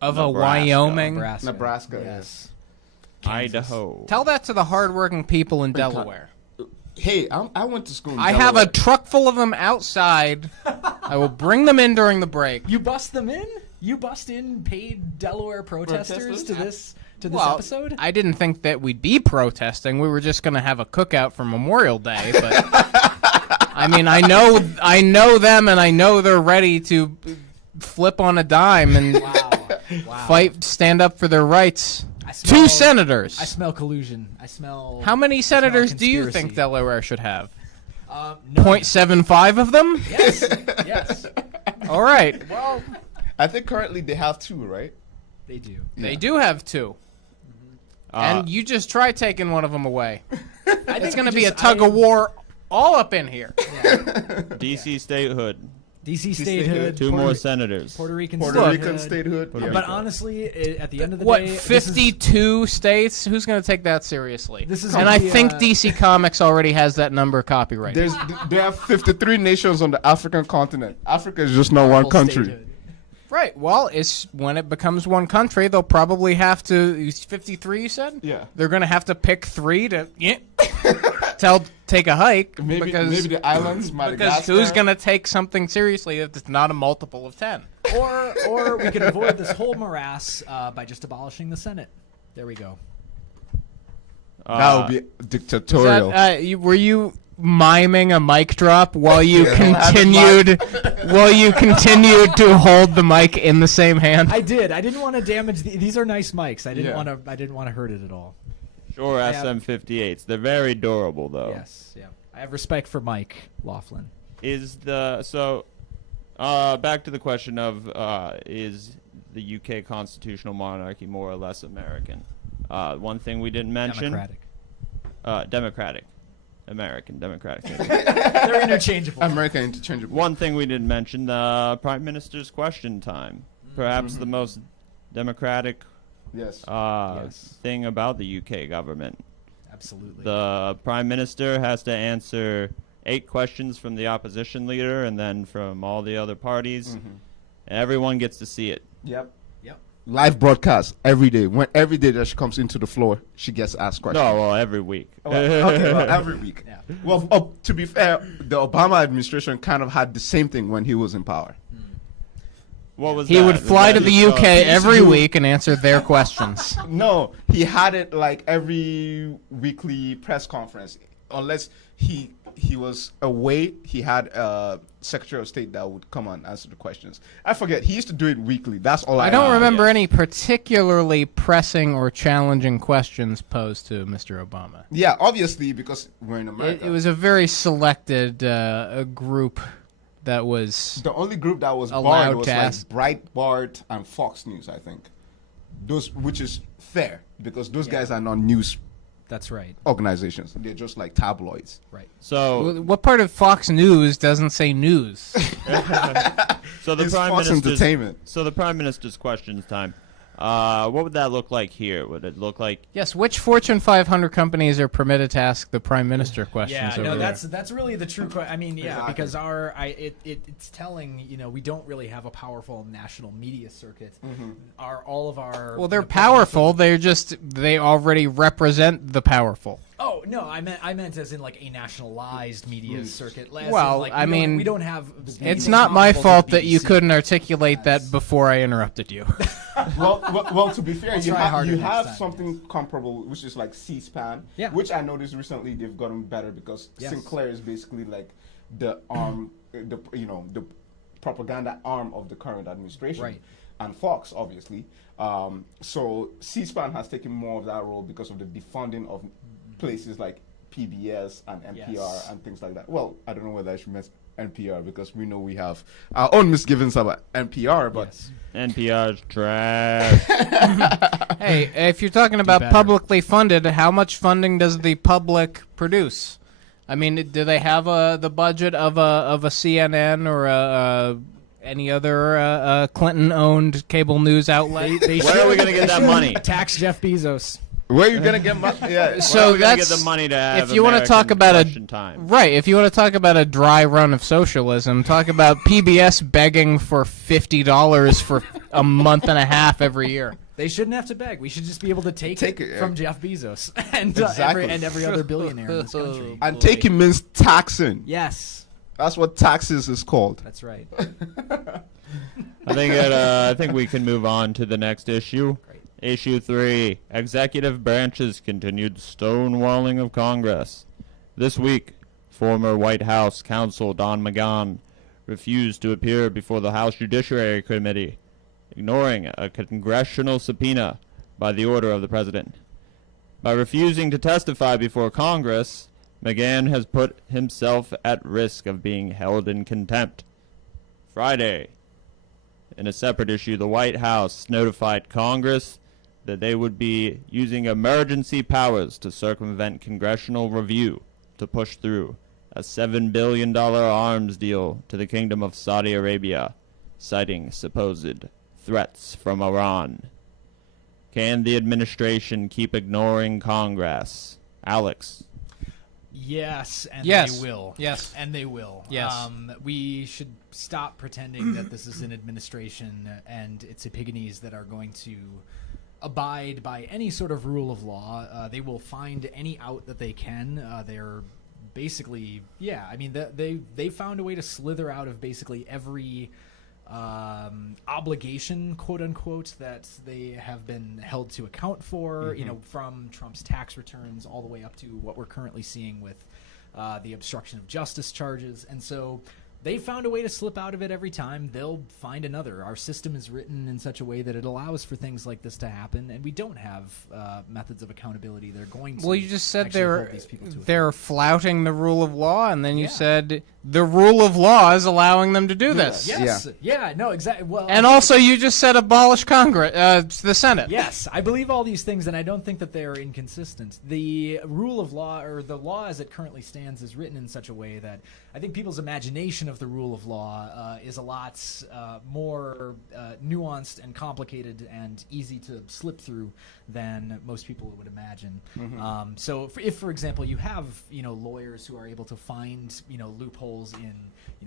Of a Nebraska. Wyoming? Nebraska, yes. Idaho. Tell that to the hardworking people in Delaware. Hey, I went to school in I have Delaware. a truck full of them outside. I will bring them in during the break. You bust them in? You bust in paid Delaware protesters to this episode? I didn't think that we'd be protesting. We were just going to have a cookout for Memorial Day, but I mean, I know them, and I know they're ready to flip on a dime and Wow. fight, stand up for their rights. I smell- Two senators. I smell collusion. I smell. How many senators do you conspiracy. think Delaware should have? None. 0.75 of them? Yes. Yes. All right. Well, I think currently they have 2, right? They do. they do have 2. And you just try taking one of them away. It's going to be a tug of war all up in here. DC statehood. DC statehood. statehood. 2 Puerto- more senators. Puerto Rican Puerto statehood. Rican statehood. Puerto Yeah. But Rico. honestly, at the end of the What, day, 52 states? Who's going to take that seriously? This is and I the, think uh, DC Comics already has that number copyrighted. There are 53 nations on the African continent. Africa is just not one country. statehood. Right. Well, it's when it becomes one country, they'll probably have to. 53, you said? Yeah. They're going to have to pick 3 to take a hike. Maybe the islands, because Madagascar. who's going to take something seriously if it's not a multiple of 10? Or we could avoid this whole morass by just abolishing the Senate. There we go. That would be dictatorial. Were you miming a mic drop while you Yeah. continued to hold the mic in the same hand? I did. I didn't want to damage these are nice mics. I didn't Yeah. want to. I didn't want to hurt it at all. Sure, I have- SM58s. They're very durable, though. Yes. Yeah. I have respect for Mike Laughlin. Back to the question of is the UK constitutional monarchy more or less American? One thing we didn't mention. Democratic. American Democratic. They're interchangeable. American interchangeable. One thing we didn't mention: the Prime Minister's question time. Perhaps the most democratic Yes. Yes. thing about the UK government. Absolutely. The Prime Minister has to answer 8 questions from the opposition leader and then from all the other parties. And everyone gets to see it. Yep. Yep. Live broadcast every day. Every day that she comes into the floor, she gets asked questions. No, well, every week. Okay, well, every week. Yeah. Well, to be fair, the Obama administration kind of had the same thing when he was in power. What was He that? would Was fly to that the just, UK every week and answer their questions. No, he had it like every weekly press conference. Unless he was away, he had a Secretary of State that would come and answer the questions. I forget. He used to do it weekly. That's all I I don't remember yes. any particularly pressing or challenging questions posed to Mr. Obama. Yeah, obviously, because we're in America. It was a very selected a group that was. the only group that was allowed barred was to like ask. Breitbart and Fox News, I think. Those, which is fair because those guys are not news That's right. organizations. They're just like tabloids. Right. So, What part of Fox News doesn't say news? so the It's Prime Fox Minister's Entertainment. So the Prime Minister's questions time. What would that look like here? Would it look like Yes, which Fortune 500 companies are permitted to ask the Prime Minister questions Yeah, over no, there? that's really the true question. I mean, yeah, Exactly. because it's telling, we don't really have a powerful national media circuit. All of our Well, they're powerful. They already represent the powerful. Oh no, I meant as in like a nationalized media circuit. As in, Well, like, I we don't- mean, we don't have. It's not my fault that you BBC. couldn't articulate that before I interrupted you. well, to be fair, I'll you try harder next have time. something comparable, which is like C-SPAN, Yeah. which I noticed recently they've gotten better because Yes. Sinclair is basically like the the propaganda arm of the current administration, Right. and Fox, obviously. So C-SPAN has taken more of that role because of the defunding of places like PBS and NPR Yes. and things like that. Well, I don't know whether I should mention NPR because we know we have our own misgivings about NPR, but Yes. NPR's trash. Hey, if you're talking about better. publicly funded, how much funding does the public produce? I mean, do they have the budget of a CNN or any other Clinton-owned cable news outlet? They Where are we should- gonna get they that should money? Tax Jeff Bezos. where are you gonna get money? Yeah, So Where are we gonna that's get the money to have if you want to talk American about question time. right. If you want to talk about a dry run of socialism, talk about PBS begging for $50 for a month and a half every year. They shouldn't have to beg. We should just be able to take Take it it, from Jeff Bezos and Exactly. every other billionaire in this country. and taking means taxing. Yes, That's what taxes is called. that's right. I think we can move on to the next issue. Great. Issue 3. Executive branches continued stonewalling of Congress. This week, former White House counsel Don McGahn refused to appear before the House Judiciary Committee, ignoring a congressional subpoena by the order of the president. By refusing to testify before Congress, McGahn has put himself at risk of being held in contempt. Friday, in a separate issue, the White House notified Congress that they would be using emergency powers to circumvent congressional review to push through a $7 billion arms deal to the Kingdom of Saudi Arabia, citing supposed threats from Iran. Can the administration keep ignoring Congress? Alex. Yes, and Yes. they will. Yes. and they will. Yes. We should stop pretending that this is an administration and its epigones that are going to abide by any sort of rule of law. They will find any out that they can. They're basically, I mean, they found a way to slither out of basically every obligation, quote unquote, that they have been held to account for, from Trump's tax returns all the way up to what we're currently seeing with the obstruction of justice charges. And so they found a way to slip out of it every time. They'll find another. Our system is written in such a way that it allows for things like this to happen, and we don't have methods of accountability. They're going to. Well, you just said actually they're hold these people to they're flouting the rule of law, and then you Yeah. said the rule of law is allowing them to do this. Yes. Yeah. No. Exactly. Well. And I think also, you just said abolish Congress, the Senate. yes, I believe all these things, and I don't think that they are inconsistent. The rule of law, or the law as it currently stands, is written in such a way that I think people's imagination of the rule of law is a lot more nuanced and complicated and easy to slip through than most people would imagine. So, if, for example, you have lawyers who are able to find loopholes in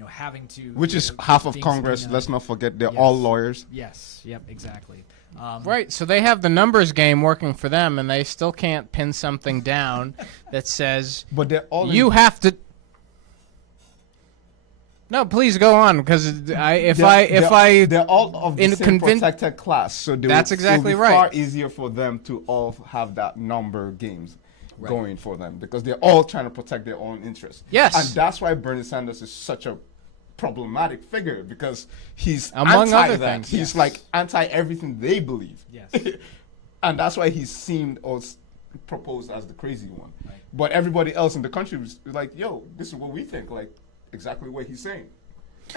having to, Which is half of being Congress. subpoenaed. Let's not forget they're Yes. all lawyers. Yes. Yep. Exactly. Right, so they have the numbers game working for them, and they still can't pin something down that says But they're all you have to. No, please go on, because they're all of the in same convin- protected class, so That's exactly it will be right. far easier for them to all have that number games going for them because they're all trying to protect their own interests. Yes. And that's why Bernie Sanders is such a problematic figure because he's Among anti other that. things. He's Yes. like anti everything they believe. Yes. And that's why he's seen or proposed as the crazy one. But everybody else in the country was like, yo, this is what we think, like exactly what he's saying.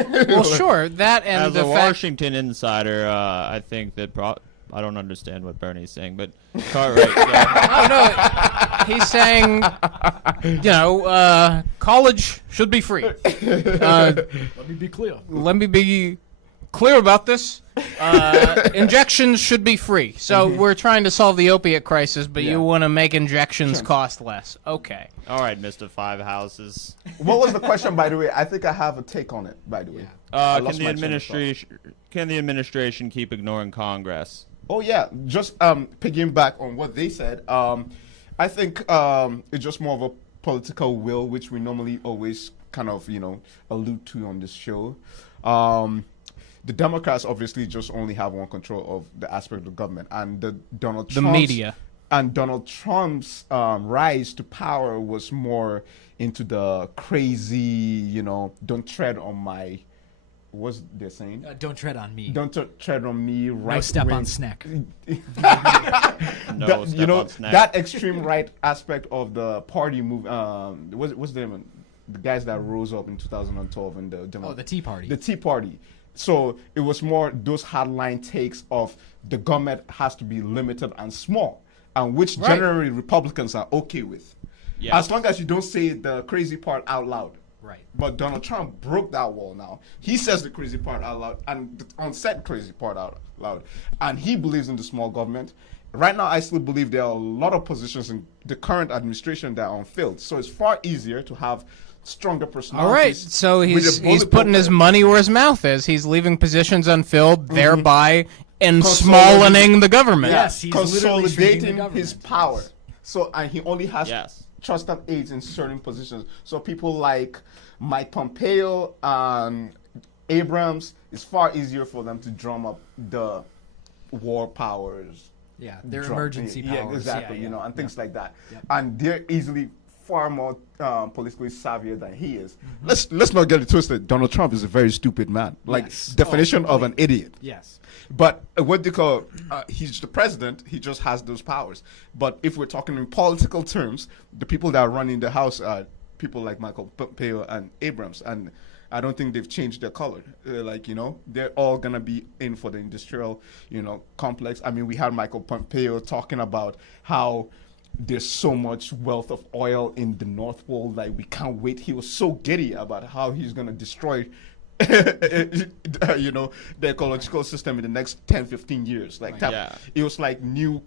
well, sure, that and As the a fact. Washington insider, I think that I don't understand what Bernie's saying, but Cartwright. Oh no, he's saying, college should be free. Let me be clear. Let me be clear about this. Injections should be free. So we're trying to solve the opiate crisis, but Yeah. you want to make injections cost less. Okay. All right, Mr. Five Houses. What was the question, by the way? I think I have a take on it, by the way. I Can lost the my train of thought. administration keep ignoring Congress? Oh yeah, just piggyback on what they said. I think it's just more of a political will, which we normally always kind of allude to on this show. The Democrats obviously just only have one control of the aspect of government, and Donald The Trump's media. And Donald Trump's rise to power was more into the crazy, don't tread on my what's they're saying? Don't tread on me. Don't tread on me. Right. No step on snack. No step on snack. That extreme right aspect of the party move. What's the name? The guys that rose up in 2012 and The Tea Party. The Tea Party. So it was more those hardline takes of the government has to be limited and small, and which generally Republicans are okay with, as long as you don't say the crazy part out loud. Right. But Donald Trump broke that wall now. He says the crazy part out loud and the unsaid crazy part out loud. And he believes in the small government. Right now, I still believe there are a lot of positions in the current administration that are unfilled. So it's far easier to have stronger personalities. All right, so he's putting his money where his mouth is. He's leaving positions unfilled, thereby ensmalling the government. Yes, he's literally shrinking the consolidating government. his power. So, and he only has Yes. trusted aides in certain positions. So people like Mike Pompeo and Abrams, it's far easier for them to drum up the war powers. Yeah, their emergency powers. Yeah, exactly. Yeah, You know, and things like that. Yep. And they're easily far more politically savvier than he is. Let's not get it twisted. Donald Trump is a very stupid man. Like Yes. definition of an idiot. Yes. But what they call he's the president. He just has those powers. But if we're talking in political terms, the people that are running the House are people like Michael Pompeo and Abrams, and I don't think they've changed their color. They're all gonna be in for the industrial, complex. I mean, we had Michael Pompeo talking about how there's so much wealth of oil in the North Pole. Like, we can't wait. He was so giddy about how he's gonna destroy the ecological system in the next 10, 15 years. Like that, Yeah. it was like new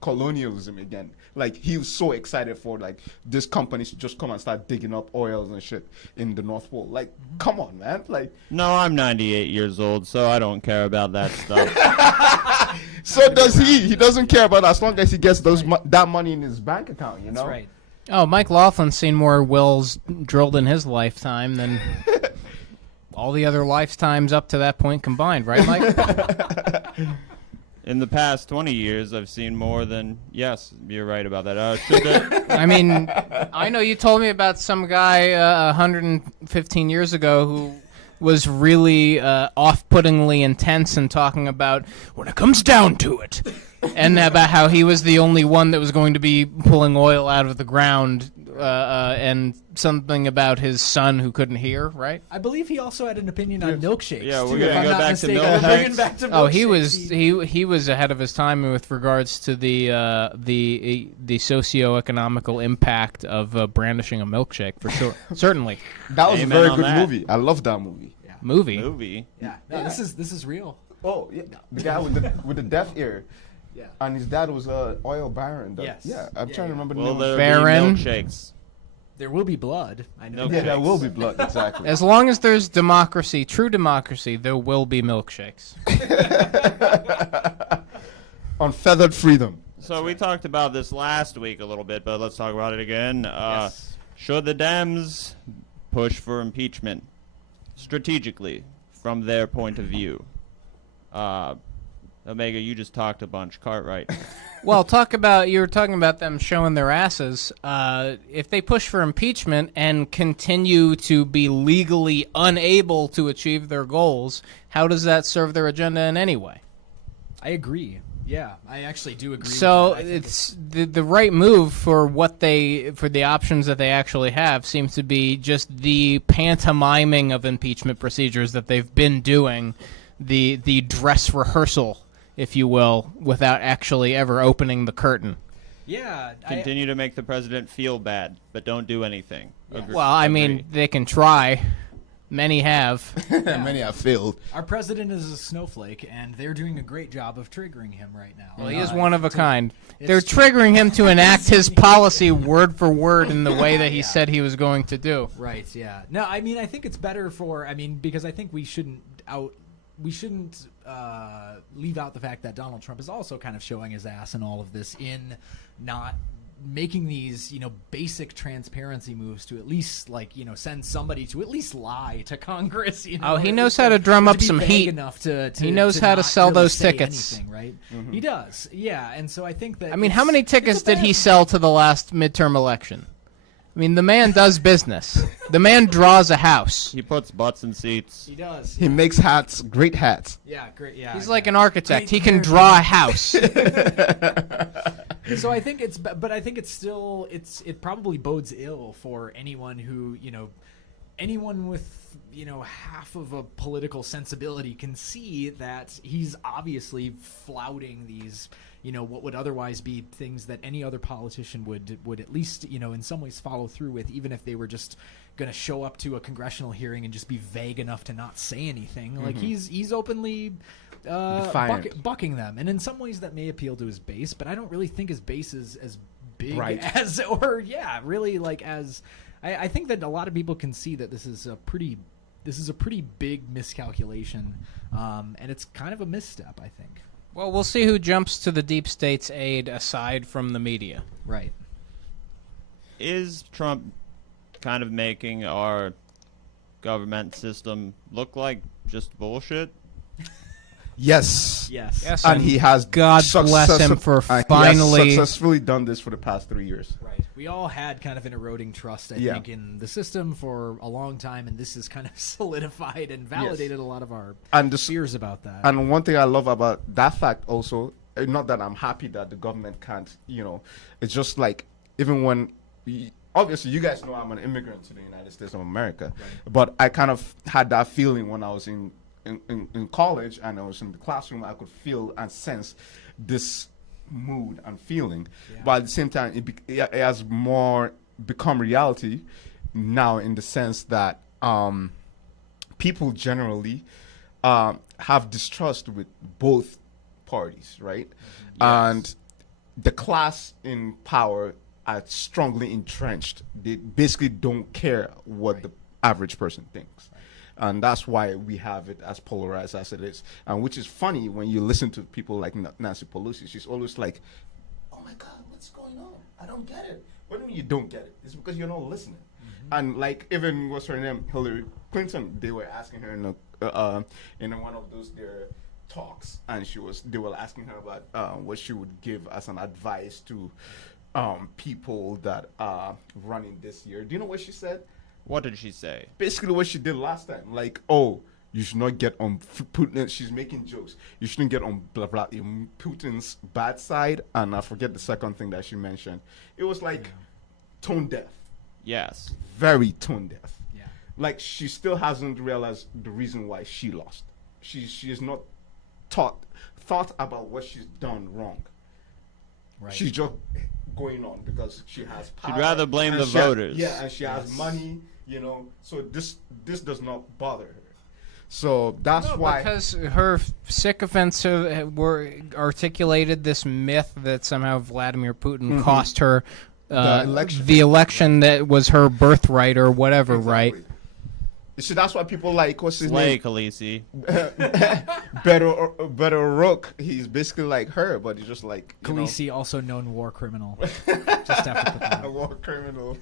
colonialism again. Like, he was so excited for like these companies to just come and start digging up oils and shit in the North Pole. Like, come on, man. Like, No, I'm 98 years old, so I don't care about that stuff. so does he? He doesn't care about as long as he gets that money in his bank account. That's right. Oh, MikeLaughlin's seen more wills drilled in his lifetime than all the other lifetimes up to that point combined, right, Mike? In the past 20 years, I've seen more than... Yes, you're right about that. Should the, I mean, I know you told me about some guy 115 years ago who was really off-puttingly intense and talking about when it comes down to it, and about how he was the only one that was going to be pulling oil out of the ground, and something about his son who couldn't hear, right? I believe he also had an opinion on milkshakes. Yeah, we're too, gonna if I'm go not back to mistaken. milkshakes. We're bringing back to Oh, he milkshakes. was he was ahead of his time with regards to the socio-economical impact of brandishing a milkshake, for sure. Certainly. that was Amen a very on good that. movie. I love that movie. movie. Yeah. No, this is real. Oh, yeah, the guy with the deaf ear. Yeah. And his dad was a oil baron. Yes. Yeah, I'm Yeah, trying to yeah. remember the Will name. there Baron. be milkshakes? There will be blood. I know. No. Yeah, there Milkshakes. will be blood. Exactly. As long as there's democracy, true democracy, there will be milkshakes. Unfeathered freedom. So we talked about this last week a little bit, but let's talk about it again. Yes. Should the Dems push for impeachment strategically from their point of view? Omega, you just talked a bunch. Cartwright. Well, you were talking about them showing their asses. If they push for impeachment and continue to be legally unable to achieve their goals, how does that serve their agenda in any way? I agree. Yeah, I actually do agree. So with that. I think it's the right move for the options that they actually have seems to be just the pantomiming of impeachment procedures that they've been doing, the dress rehearsal, if you will, without actually ever opening the curtain. Yeah. Continue to make the president feel bad, but don't do anything. Yeah. Agree- Well, I agree. mean, they can try. Many have. Many have failed. Our president is a snowflake, and they're doing a great job of triggering him right now. Well, he is one of a kind. it's They're true. triggering him to enact his policy word for word in the way that he said he was going to do. Right. Yeah. No, I mean, I think it's better because I think we shouldn't leave out the fact that Donald Trump is also kind of showing his ass in all of this in not making these, basic transparency moves to at least, send somebody to at least lie to Congress. Oh, he or knows at how least to drum to up be some vague heat. Enough to He knows how to not sell really those say tickets. anything, right? He does. Yeah, and so I think that. I mean, how many tickets did he sell to the last midterm election? I mean, the man does business. The man draws a house. He puts butts in seats. He does. He makes hats, great hats. Yeah, great. Yeah, He's yeah. like an architect. Great He can character. draw a house. So I think but I think it's still, it probably bodes ill for anyone who, anyone with, half of a political sensibility can see that he's obviously flouting these, what would otherwise be things that any other politician would at least, in some ways follow through with, even if they were just going to show up to a congressional hearing and just be vague enough to not say anything. Like he's openly bucking them, and in some ways that may appeal to his base, but I don't really think his base is as big as, or really like as. I think that a lot of people can see that this is a pretty big miscalculation, and it's kind of a misstep, I think. Well, we'll see who jumps to the deep state's aid aside from the media. Right. Is Trump kind of making our government system look like just bullshit? Yes. Yes. And he has God bless him for he has finally successfully done this for the past 3 years. Right. We all had kind of an eroding trust, I think, in the system for a long time, and this has kind of solidified and validated a lot of our fears about that. And one thing I love about that fact also, not that I'm happy that the government can't, it's just like, even when, obviously you guys know I'm an immigrant to the United States of America, but I kind of had that feeling when I was in college and I was in the classroom. I could feel and sense this mood and feeling, but at the same time it has more become reality now, in the sense that people generally have distrust with both parties, right? And the class in power are strongly entrenched. They basically don't care what the average person thinks. And that's why we have it as polarized as it is. And which is funny when you listen to people like Nancy Pelosi. She's always like, oh my God, what's going on? I don't get it. What do you mean you don't get it? It's because you're not listening. And like, even what's her name, Hillary Clinton, they were asking her in one of those their talks, and they were asking her about what she would give as an advice to people that are running this year. Do you know what she said? What did she say? Basically what she did last time. Like, oh, you should not get on Putin. She's making jokes. You shouldn't get on blah, blah, Putin's bad side. And I forget the second thing that she mentioned. It was like tone deaf. Yes. Very tone deaf. Yeah. Like, she still hasn't realized the reason why she lost. She has not thought about what she's done wrong. Right. She's just going on because she has power. She'd rather blame the voters. And she has money, so this does not bother her. So that's why, because her sycophants were articulated this myth that somehow Vladimir Putin cost her the election that was her birthright or whatever, right? See, that's why people like, what's his name? Khaleesi. Better Rook. He's basically like her, but he's just like Khaleesi, also known war criminal. Just have to put that out. War criminal.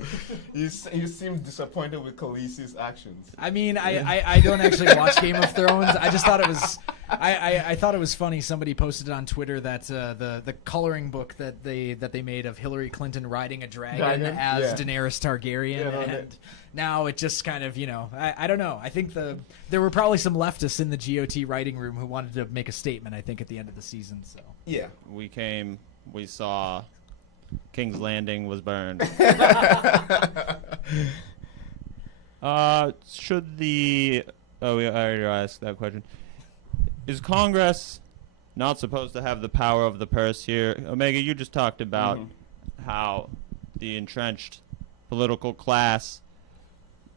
You seem disappointed with Khaleesi's actions. I mean, I don't actually watch Game of Thrones. I just thought it was I thought it was funny. Somebody posted on Twitter that the coloring book that they made of Hillary Clinton riding a dragon as Daenerys Targaryen, and now it just kind of, I don't know. I think there were probably some leftists in the GOT writing room who wanted to make a statement, I think, at the end of the season. So yeah, we saw King's Landing was burned. We already asked that question. Is Congress not supposed to have the power of the purse here? Omega, you just talked about how the entrenched political class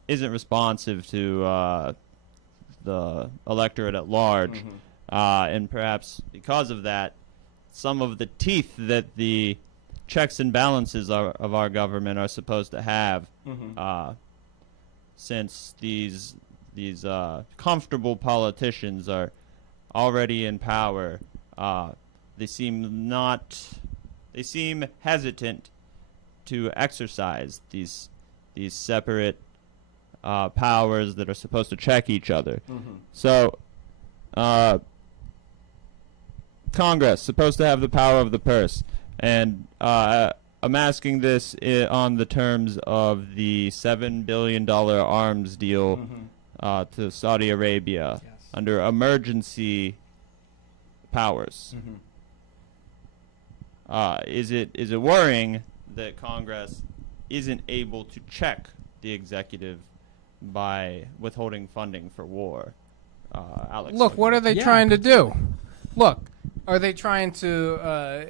isn't responsive to the electorate at large. And perhaps because of that, some of the teeth that the checks and balances of our government are supposed to have, since these comfortable politicians are already in power, they seem hesitant to exercise these separate powers that are supposed to check each other. So Congress supposed to have the power of the purse, and I'm asking this on the terms of the $7 billion arms deal to Saudi Arabia under emergency powers. Is it worrying that Congress isn't able to check the executive by withholding funding for war? Alex, Look, what are they trying to do? Look, are they trying to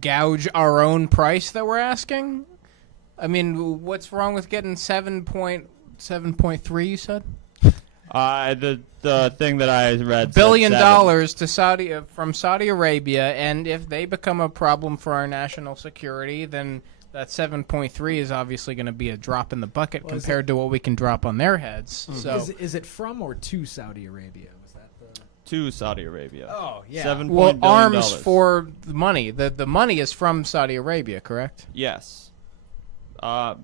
gouge our own price that we're asking? I mean, what's wrong with getting 7.3? You said the thing that I read $1 billion said to Saudi from Saudi Arabia, and if they become a problem for our national security, then that 7.3 is obviously going to be a drop in the bucket compared to what we can drop on their heads. So, is it from or to Saudi Arabia? Was that the to Saudi Arabia. Oh, yeah. $7 billion. arms for the money. The money is from Saudi Arabia, correct? Yes. Does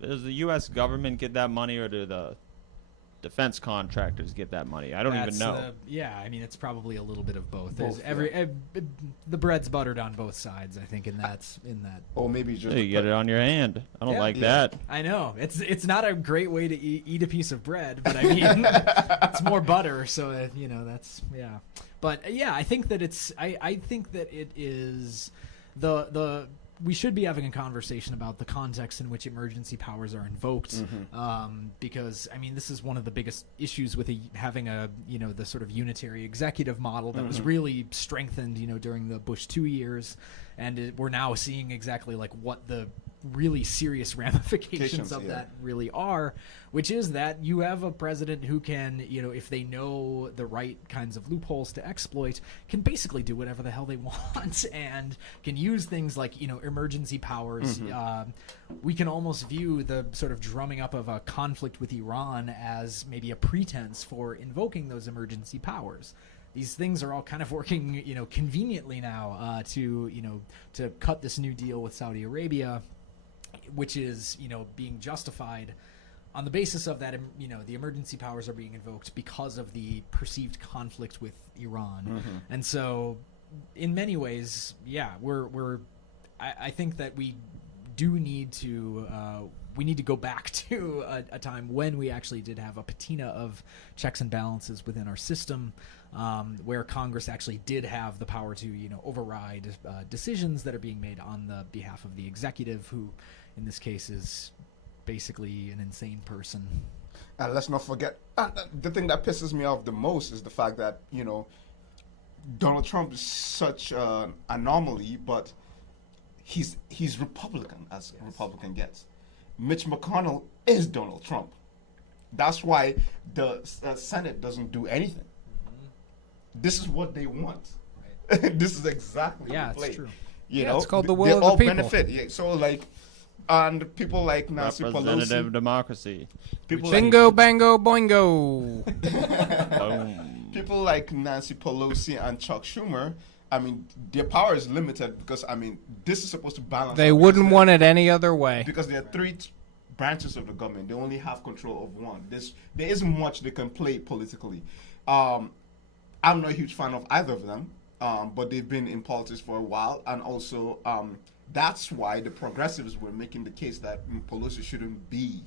the U.S. government get that money, or do the defense contractors get that money? I don't even know. I mean, it's probably a little bit of both. There's the bread's buttered on both sides, I think, in that. Or maybe just You get it on your hand. I don't like that. I know it's not a great way to eat a piece of bread, but I mean, it's more butter, so that's But I think that I think that it is the. We should be having a conversation about the context in which emergency powers are invoked, because I mean this is one of the biggest issues with having the sort of unitary executive model that was really strengthened during the Bush 2 years, and we're now seeing exactly like what the really serious ramifications of that really are, which is that you have a president who can, if they know the right kinds of loopholes to exploit, can basically do whatever the hell they want and can use things like, emergency powers. We can almost view the sort of drumming up of a conflict with Iran as maybe a pretense for invoking those emergency powers. These things are all kind of working, conveniently now to cut this new deal with Saudi Arabia, which is, being justified on the basis of that, the emergency powers are being invoked because of the perceived conflict with Iran. And so in many ways, I think that we do need to go back to a time when we actually did have a patina of checks and balances within our system, where Congress actually did have the power to, override decisions that are being made on the behalf of the executive, who in this case is basically an insane person. And let's not forget, the thing that pisses me off the most is the fact that, Donald Trump is such an anomaly, but he's Republican, as Republican gets. Mitch McConnell is Donald Trump. That's why the Senate doesn't do anything. This is what they want. Right. This is exactly the play. It's true. It's called the will of the people. Benefit. Yeah, so and people like Nancy Representative Pelosi, democracy. Bingo, bango, boingo. People like Nancy Pelosi and Chuck Schumer, I mean, their power is limited because, I mean, this is supposed to balance. They wouldn't want it any other way. Because there are three branches of the government. They only have control of one. There isn't much they can play politically. I'm not a huge fan of either of them, but they've been in politics for a while. And also, that's why the progressives were making the case that Pelosi shouldn't be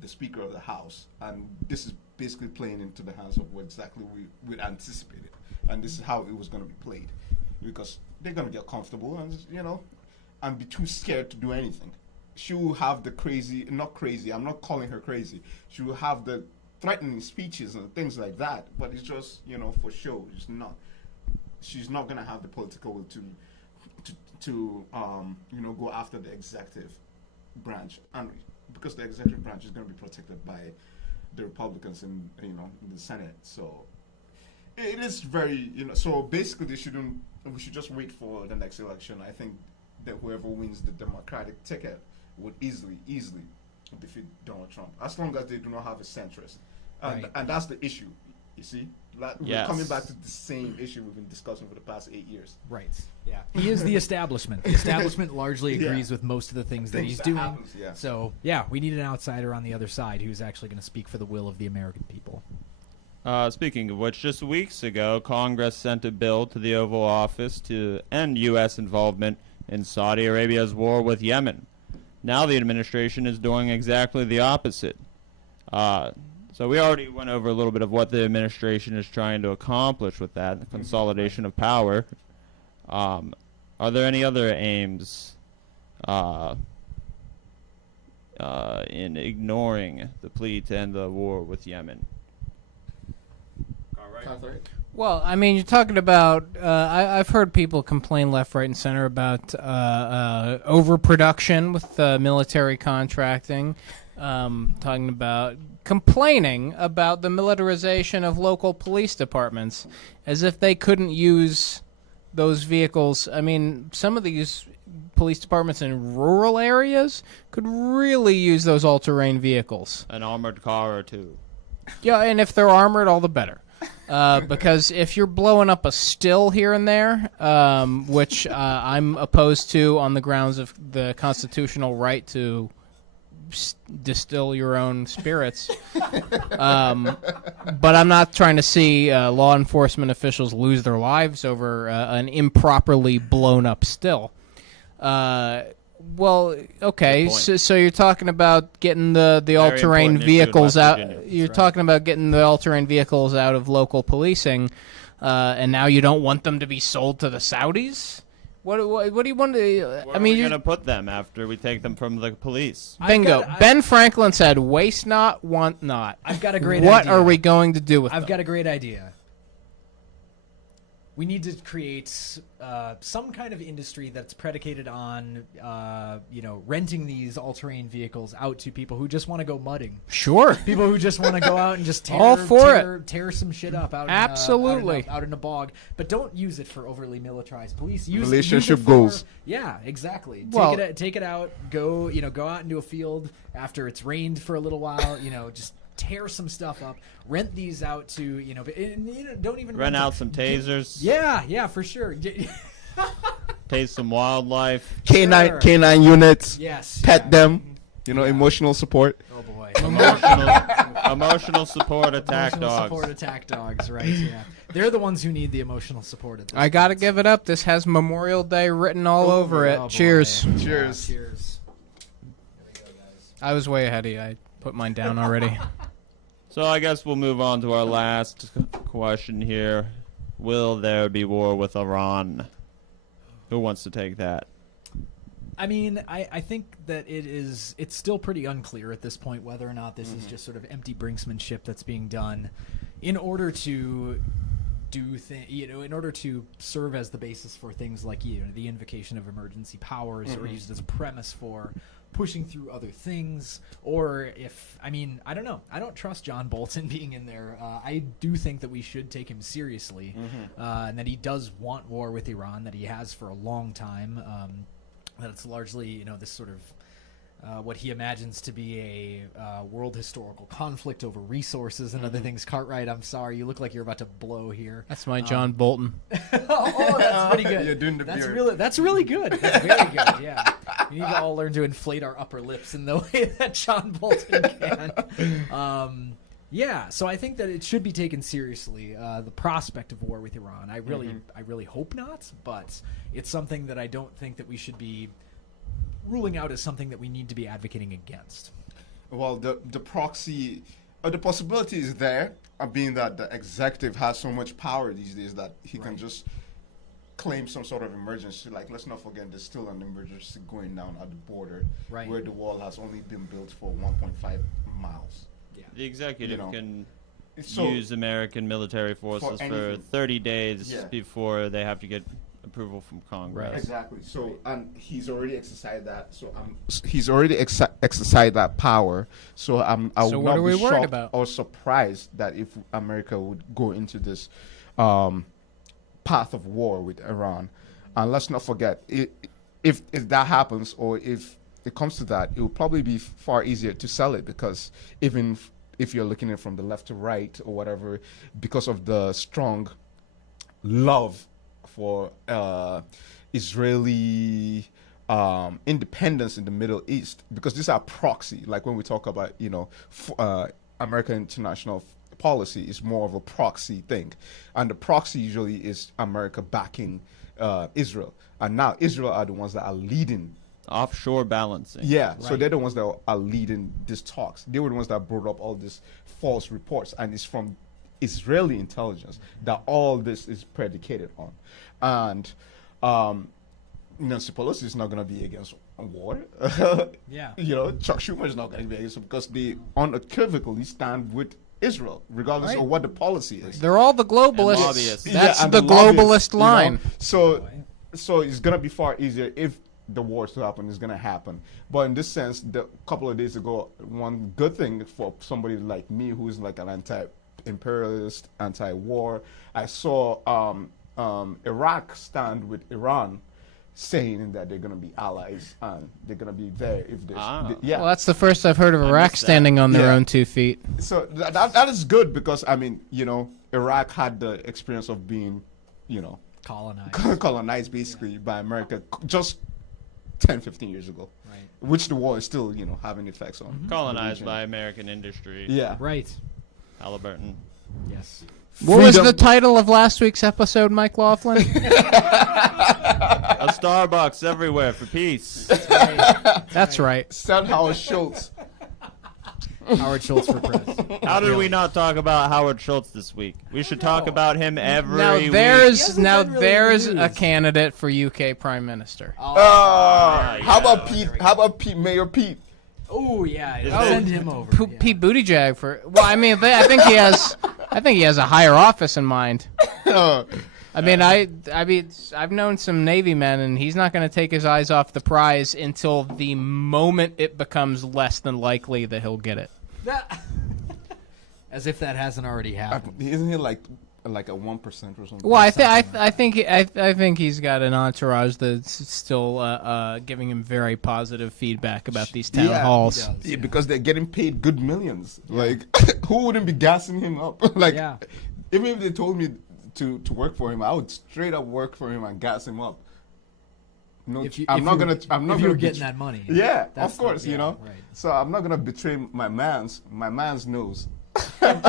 the Speaker of the House. And this is basically playing into the hands of what exactly we anticipated. And this is how it was going to be played. Because they're going to get comfortable and be too scared to do anything. She will have the not crazy, I'm not calling her crazy. She will have the threatening speeches and things like that, but it's just, for show. She's not going to have the political will to go after the executive branch. And because the executive branch is going to be protected by the Republicans in the Senate. So it is very, so basically we should just wait for the next election. I think that whoever wins the Democratic ticket would easily defeat Donald Trump, as long as they do not have a centrist. And that's the issue, you see? We're coming back to the same issue we've been discussing for the past 8 years. Right, yeah. He is the establishment. The establishment largely agrees with most of the things that he's doing. Happens, yeah. So, we need an outsider on the other side who's actually going to speak for the will of the American people. Speaking of which, just weeks ago, Congress sent a bill to the Oval Office to end U.S. involvement in Saudi Arabia's war with Yemen. Now the administration is doing exactly the opposite. So we already went over a little bit of what the administration is trying to accomplish with that, the consolidation of power. Are there any other aims in ignoring the plea to end the war with Yemen? Well, I mean, you're talking about. I've heard people complain left, right, and center about overproduction with military contracting. Talking about complaining about the militarization of local police departments, as if they couldn't use those vehicles. I mean, some of these police departments in rural areas could really use those all-terrain vehicles. An armored car or two. Yeah, and if they're armored, all the better. Because if you're blowing up a still here and there, which I'm opposed to on the grounds of the constitutional right to distill your own spirits, but I'm not trying to see law enforcement officials lose their lives over an improperly blown up still. Well, okay, so you're talking about getting the all-terrain vehicles out. You're talking about getting the all-terrain vehicles out of local policing, and now you don't want them to be sold to the Saudis? What do you want to? Where are we going to put them after we take them from the police? Bingo. Ben Franklin said, "Waste not, want not." I've got a great idea. What are we going to do with them? I've got a great idea. We need to create some kind of industry that's predicated on, renting these all-terrain vehicles out to people who just want to go mudding. Sure. People who just want to go out and just tear some shit up out. Absolutely. Out in a bog, but don't use it for overly militarized police. Relationship goals. Yeah, exactly. Well, take it out. Go out into a field after it's rained for a little while. Just tear some stuff up. Rent these out to don't even rent out some tasers. Yeah, for sure. Tase some wildlife. Canine units. Yes. Pet them. Emotional support. Oh boy. Emotional support attack Emotional dogs. support attack dogs, right? Yeah. They're the ones who need the emotional support at this I got to point, give it up. This has Memorial Day written all over it. Oh, boy. Cheers. Cheers. Cheers. There we go, guys. I was way ahead of you. I put mine down already. So I guess we'll move on to our last question here. Will there be war with Iran? Who wants to take that? I mean, I think that it's still pretty unclear at this point whether or not this is just sort of empty brinksmanship that's being done in order to in order to serve as the basis for things like the invocation of emergency powers, or used as a premise for pushing through other things, or I don't know. I don't trust John Bolton being in there. I do think that we should take him seriously, and that he does want war with Iran, that he has for a long time. That it's largely, this sort of what he imagines to be a world historical conflict over resources and other things. Cartwright, I'm sorry, you look like you're about to blow here. That's my John Bolton. Oh, that's pretty good. You're doing the beard. That's really good. That's very good. Yeah, we need to all learn to inflate our upper lips in the way that John Bolton can. Yeah, so I think that it should be taken seriously. The prospect of war with Iran, I really hope not, but it's something that I don't think that we should be ruling out as something that we need to be advocating against. Well, the proxy, the possibility is there, being that the executive has so much power these days that he can just claim some sort of emergency. Like, let's not forget, there's still an emergency going down at the border, where the wall has only been built for 1.5 miles. Yeah. The executive can So, use American military forces for anything. 30 days Yeah. before they have to get approval from Congress. Exactly. So, and he's already exercised that. So, he's already exercised that power. So, I So would what not are we be worried shocked about? or surprised that if America would go into this path of war with Iran. And let's not forget, if that happens, or if it comes to that, it will probably be far easier to sell it, because even if you're looking at it from the left to right or whatever, because of the strong love for Israeli independence in the Middle East, because these are proxy. Like when we talk about, American international policy is more of a proxy thing, and the proxy usually is America backing Israel, and now Israel are the ones that are leading. Offshore balancing. Yeah, so they're the ones that are leading these talks. They were the ones that brought up all these false reports, and it's from Israeli intelligence that all this is predicated on. And Nancy Pelosi is not going to be against war. Yeah. Chuck Schumer is not going to be against it because they unequivocally stand with Israel, regardless of what the policy is. They're all the globalists. lobbyists. That's and the lobbyists, globalist line. So it's going to be far easier if the war to happen is going to happen. But in this sense, a couple of days ago, one good thing for somebody like me who is like an anti-imperialist, anti-war, I saw Iraq stand with Iran, saying that they're going to be allies and they're going to be there if there's Well, that's the first I've heard of Iraq standing on their own 2 feet. So that is good because Iraq had the experience of being colonized basically by America just 10-15 years ago, right, which the war is still having effects on. Colonized by American industry. Yeah, right. Halliburton. Yes. What was the title of last week's episode, MikeLaughlin? A Starbucks everywhere for peace. That's right. Send Howard Schultz. Howard Schultz for president. How did we not talk about Howard Schultz this week? We should talk about him every week. There's really a candidate for UK Prime Minister. How about Pete? How about Pete? Mayor Pete? Oh yeah, send him over. Pete Buttigieg for. Well, I mean, I think he has. I think he has a higher office in mind. I've known some Navy men, and he's not going to take his eyes off the prize until the moment it becomes less than likely that he'll get it. As if that hasn't already happened. Isn't he like a 1% or something? Well, I think he's got an entourage that's still giving him very positive feedback about these town halls. Yeah, because they're getting paid good millions. Like, who wouldn't be gassing him up? Even if they told me to work for him, I would straight up work for him and gas him up. No, I'm not gonna getting that money. Yeah, of course, Right. So I'm not gonna betray my man's nose. Does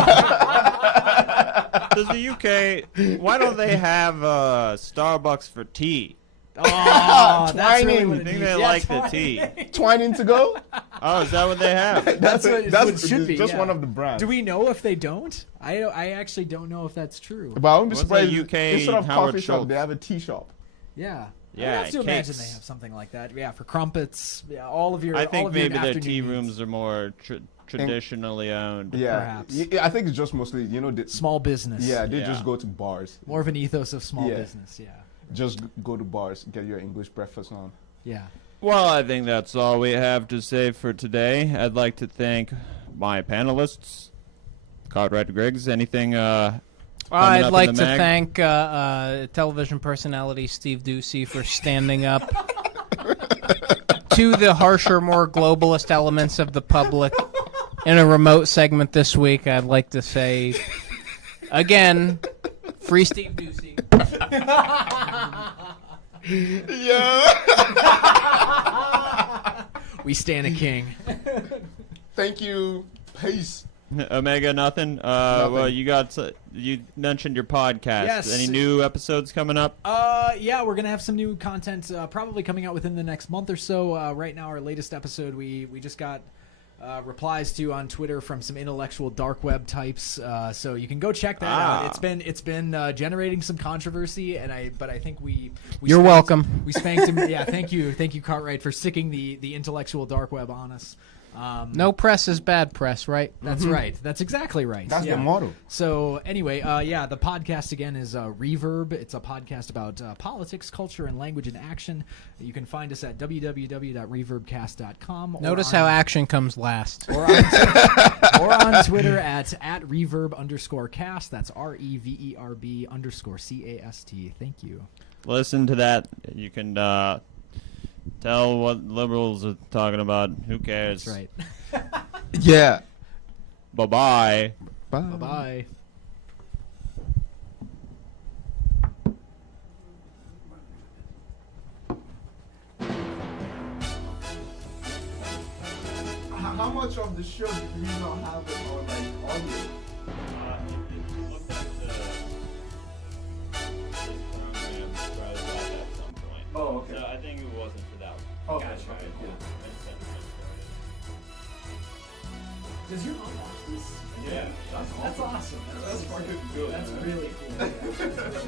the UK? Why don't they have Starbucks for tea? Oh, that's really Twining. what I it think needs. they Yeah, like the tea. Twining to go? Oh, is that what they have? That's what it should be. just yeah. one of the brands. Do we know if they don't? I actually don't know if that's true. But I wouldn't be What's surprised the if UK instead of Howard coffee shop, Schultz? they have a tea shop. Yeah. Yeah, I have to imagine cakes. they have something like that. Yeah, for crumpets. Yeah, all of your. I all think of your maybe their afternoon tea needs. rooms are more traditionally owned. Yeah, Perhaps. I think it's just mostly Small business. Yeah, they Yeah. just go to bars. More of an ethos of small Yeah. business. Yeah. Just go to bars, get your English breakfast on. Yeah. Well, I think that's all we have to say for today. I'd like to thank my panelists, Cartwright Griggs. Anything? I'd up like in to the mag? thank television personality Steve Ducey for standing up to the harsher, more globalist elements of the public in a remote segment this week. I'd like to say, again, free Steve Ducey. Yeah. We stand a king. Thank you. Peace. Omega, nothing. Well, you mentioned your podcast. Yes. Any new episodes coming up? Yeah, we're gonna have some new content probably coming out within the next month or so. Right now, our latest episode we just got replies to on Twitter from some intellectual dark web types. So you can go check that out. It's been generating some controversy, but I think we You're welcome. We spanked him. Yeah, thank you, Cartwright, for sticking the intellectual dark web on us. No press is bad press, right? That's right. That's exactly right. That's the motto. So anyway, the podcast again is Reverb. It's a podcast about politics, culture, and language in action. You can find us at www.reverbcast.com. Notice how action comes last. Or on Twitter at reverb_cast. That's REVERB_CAST. Thank you. Listen to that. You can tell what liberals are talking about. Who cares? That's right. Yeah. Bye-bye. Bye. Bye-bye. How much of the show do you not have on audio? Look at the program, think it wasn't for that one. Oh, Gotcha. okay, cool. Does your mom watch this? Yeah. That's awesome. That's That's really fucking sick. good, That's man. really cool. Yeah.